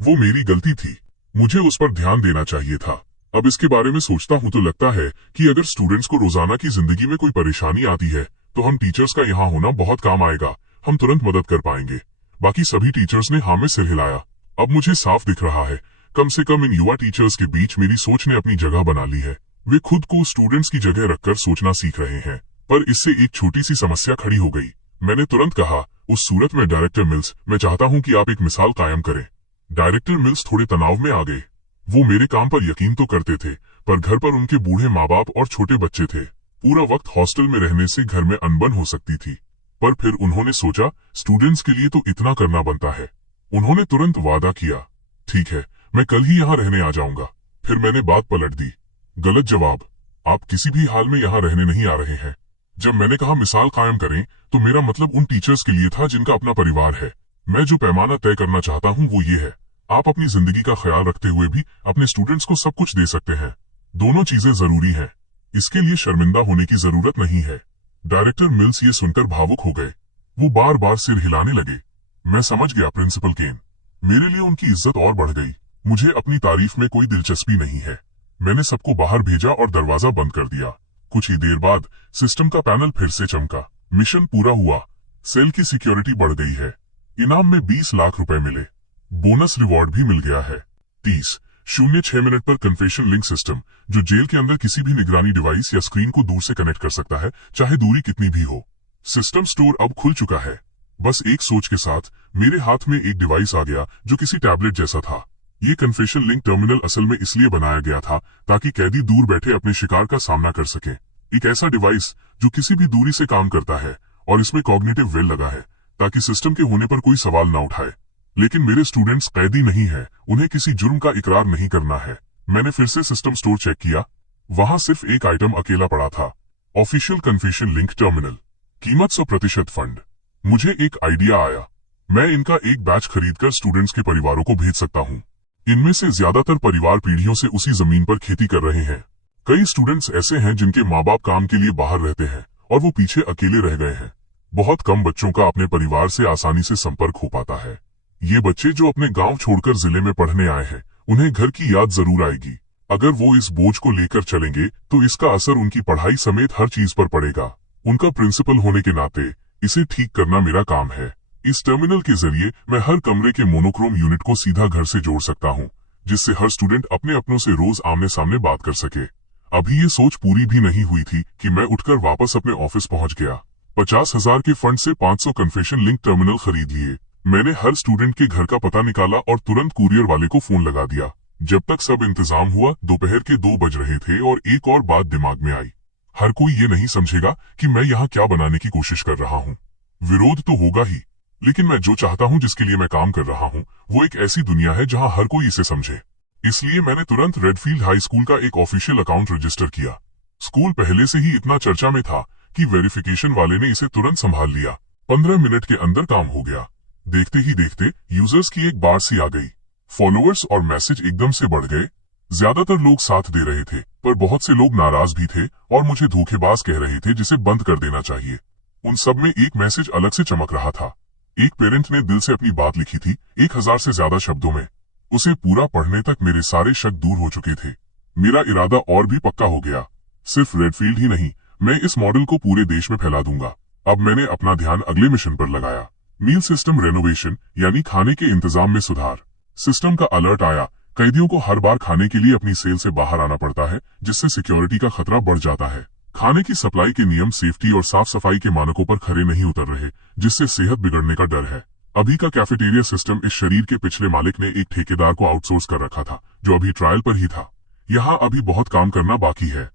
वो मेरी गलती थी, मुझे उस पर ध्यान देना चाहिए था। अब इसके बारे में सोचता हूं तो लगता है कि अगर स्टूडेंट्स को रोजाना की जिंदगी में कोई परेशानी आती है तो हम टीचर्स का यहाँ होना बहुत काम आएगा। हम तुरंत मदद कर पाएंगे। बाकी सभी टीचर्स ने हाँ में सिर हिलाया। अब मुझे साफ दिख रहा है, कम से कम इन युवा टीचर्स के बीच मेरी सोच ने अपनी जगह बना ली है। वे खुद को स्टूडेंट्स की जगह रखकर सोचना सीख रहे हैं। पर इससे एक छोटी सी समस्या खड़ी हो गई। मैंने तुरंत कहा, उस सूरत में डायरेक्टर मिल्स, मैं चाहता हूं कि आप एक मिसाल कायम करें। डायरेक्टर मिल्स थोड़े तनाव में आ गए। वो मेरे काम पर यकीन तो करते थे, पर घर पर उनके बूढ़े माँ बाप और छोटे बच्चे थे। पूरा वक्त हॉस्टल में रहने से घर में अनबन हो सकती थी। पर फिर उन्होंने सोचा, स्टूडेंट्स के लिए तो इतना करना बनता है। उन्होंने तुरंत वादा किया, ठीक है, मैं कल ही यहाँ रहने आ जाऊंगा। फिर मैंने बात पलट दी। गलत जवाब, आप किसी भी हाल में यहाँ रहने नहीं आ रहे हैं। जब मैंने कहा मिसाल कायम करें तो मेरा मतलब उन टीचर्स के लिए था जिनका अपना परिवार है। मैं जो पैमाना तय करना चाहता हूँ वो ये है, आप अपनी जिंदगी का ख्याल रखते हुए भी अपने स्टूडेंट्स को सब कुछ दे सकते हैं। दोनों चीजें जरूरी हैं। इसके लिए शर्मिंदा होने की जरूरत नहीं है। डायरेक्टर मिल्स ये सुनकर भावुक हो गए। वो बार बार सिर हिलाने लगे। मैं समझ गया प्रिंसिपल केन, मेरे लिए उनकी इज्जत और बढ़ गई। मुझे अपनी तारीफ में कोई दिलचस्पी नहीं है। मैंने सबको बाहर भेजा और दरवाजा बंद कर दिया। कुछ ही देर बाद सिस्टम का पैनल फिर से चमका। मिशन पूरा हुआ। सेल की सिक्योरिटी बढ़ गई है। इनाम में 20 लाख रुपए मिले। बोनस रिवॉर्ड भी मिल गया है। 30:06 मिनट पर कन्फेशन लिंक सिस्टम, जो जेल के अंदर किसी भी निगरानी डिवाइस या स्क्रीन को दूर से कनेक्ट कर सकता है, चाहे दूरी कितनी भी हो। सिस्टम स्टोर अब खुल चुका है। बस एक सोच के साथ मेरे हाथ में एक डिवाइस आ गया जो किसी टैबलेट जैसा था। ये कन्फेशन लिंक टर्मिनल असल में इसलिए बनाया गया था ताकि कैदी दूर बैठे अपने शिकार का सामना कर सके। एक ऐसा डिवाइस जो किसी भी दूरी से काम करता है और इसमें कॉग्निटिव वेल लगा है ताकि सिस्टम के होने पर कोई सवाल न उठाए। लेकिन मेरे स्टूडेंट्स कैदी नहीं है, उन्हें किसी जुर्म का इकरार नहीं करना है। मैंने फिर से सिस्टम स्टोर चेक किया। वहां सिर्फ एक आइटम अकेला पड़ा था, ऑफिशियल कन्फेशन लिंक टर्मिनल। कीमत 100% फंड। मुझे एक आइडिया आया। मैं इनका एक बैच खरीदकर स्टूडेंट्स के परिवारों को भेज सकता हूँ। इनमें से ज्यादातर परिवार पीढ़ियों से उसी जमीन पर खेती कर रहे हैं। कई स्टूडेंट्स ऐसे हैं जिनके माँ बाप काम के लिए बाहर रहते हैं और वो पीछे अकेले रह गए हैं। बहुत कम बच्चों का अपने परिवार से आसानी से संपर्क हो पाता है। ये बच्चे जो अपने गांव छोड़कर जिले में पढ़ने आए हैं, उन्हें घर की याद जरूर आएगी। अगर वो इस बोझ को लेकर चलेंगे तो इसका असर उनकी पढ़ाई समेत हर चीज पर पड़ेगा। उनका प्रिंसिपल होने के नाते इसे ठीक करना मेरा काम है। इस टर्मिनल के जरिए मैं हर कमरे के मोनोक्रोम यूनिट को सीधा घर से जोड़ सकता हूँ, जिससे हर स्टूडेंट अपने अपनों से रोज आमने सामने बात कर सके। अभी ये सोच पूरी भी नहीं हुई थी कि मैं उठकर वापस अपने ऑफिस पहुंच गया। 50,000 के फंड से 500 कन्फेशन लिंक टर्मिनल खरीद लिए। मैंने हर स्टूडेंट के घर का पता निकाला और तुरंत कुरियर वाले को फोन लगा दिया। जब तक सब इंतजाम हुआ, दोपहर के 2 बज रहे थे और एक और बात दिमाग में आई। हर कोई ये नहीं समझेगा कि मैं यहाँ क्या बनाने की कोशिश कर रहा हूँ। विरोध तो होगा ही, लेकिन मैं जो चाहता हूँ, जिसके लिए मैं काम कर रहा हूँ, वो एक ऐसी दुनिया है जहाँ हर कोई इसे समझे। इसलिए मैंने तुरंत रेडफील्ड हाई स्कूल का एक ऑफिशियल अकाउंट रजिस्टर किया। स्कूल पहले से ही इतना चर्चा में था कि वेरिफिकेशन वाले ने इसे तुरंत संभाल लिया। 15 मिनट के अंदर काम हो गया। देखते ही देखते यूजर्स की एक बाढ़ सी आ गई। फॉलोअर्स और मैसेज एकदम से बढ़ गए। ज्यादातर लोग साथ दे रहे थे, पर बहुत से लोग नाराज भी थे और मुझे धोखेबाज कह रहे थे जिसे बंद कर देना चाहिए। उन सब में एक मैसेज अलग से चमक रहा था। एक पेरेंट ने दिल से अपनी बात लिखी थी, 1000 से ज्यादा शब्दों में। उसे पूरा पढ़ने तक मेरे सारे शक दूर हो चुके थे। मेरा इरादा और भी पक्का हो गया। सिर्फ रेडफील्ड ही नहीं, मैं इस मॉडल को पूरे देश में फैला दूंगा। अब मैंने अपना ध्यान अगले मिशन पर लगाया, मील सिस्टम रेनोवेशन, यानी खाने के इंतजाम में सुधार। सिस्टम का अलर्ट आया, कैदियों को हर बार खाने के लिए अपनी सेल से बाहर आना पड़ता है, जिससे सिक्योरिटी का खतरा बढ़ जाता है। खाने की सप्लाई के नियम सेफ्टी और साफ सफाई के मानकों पर खरे नहीं उतर रहे, जिससे सेहत बिगड़ने का डर है। अभी का कैफेटेरिया सिस्टम इस शरीर के पिछले मालिक ने एक ठेकेदार को आउटसोर्स कर रखा था, जो अभी ट्रायल पर ही था। यहाँ अभी बहुत काम करना बाकी है।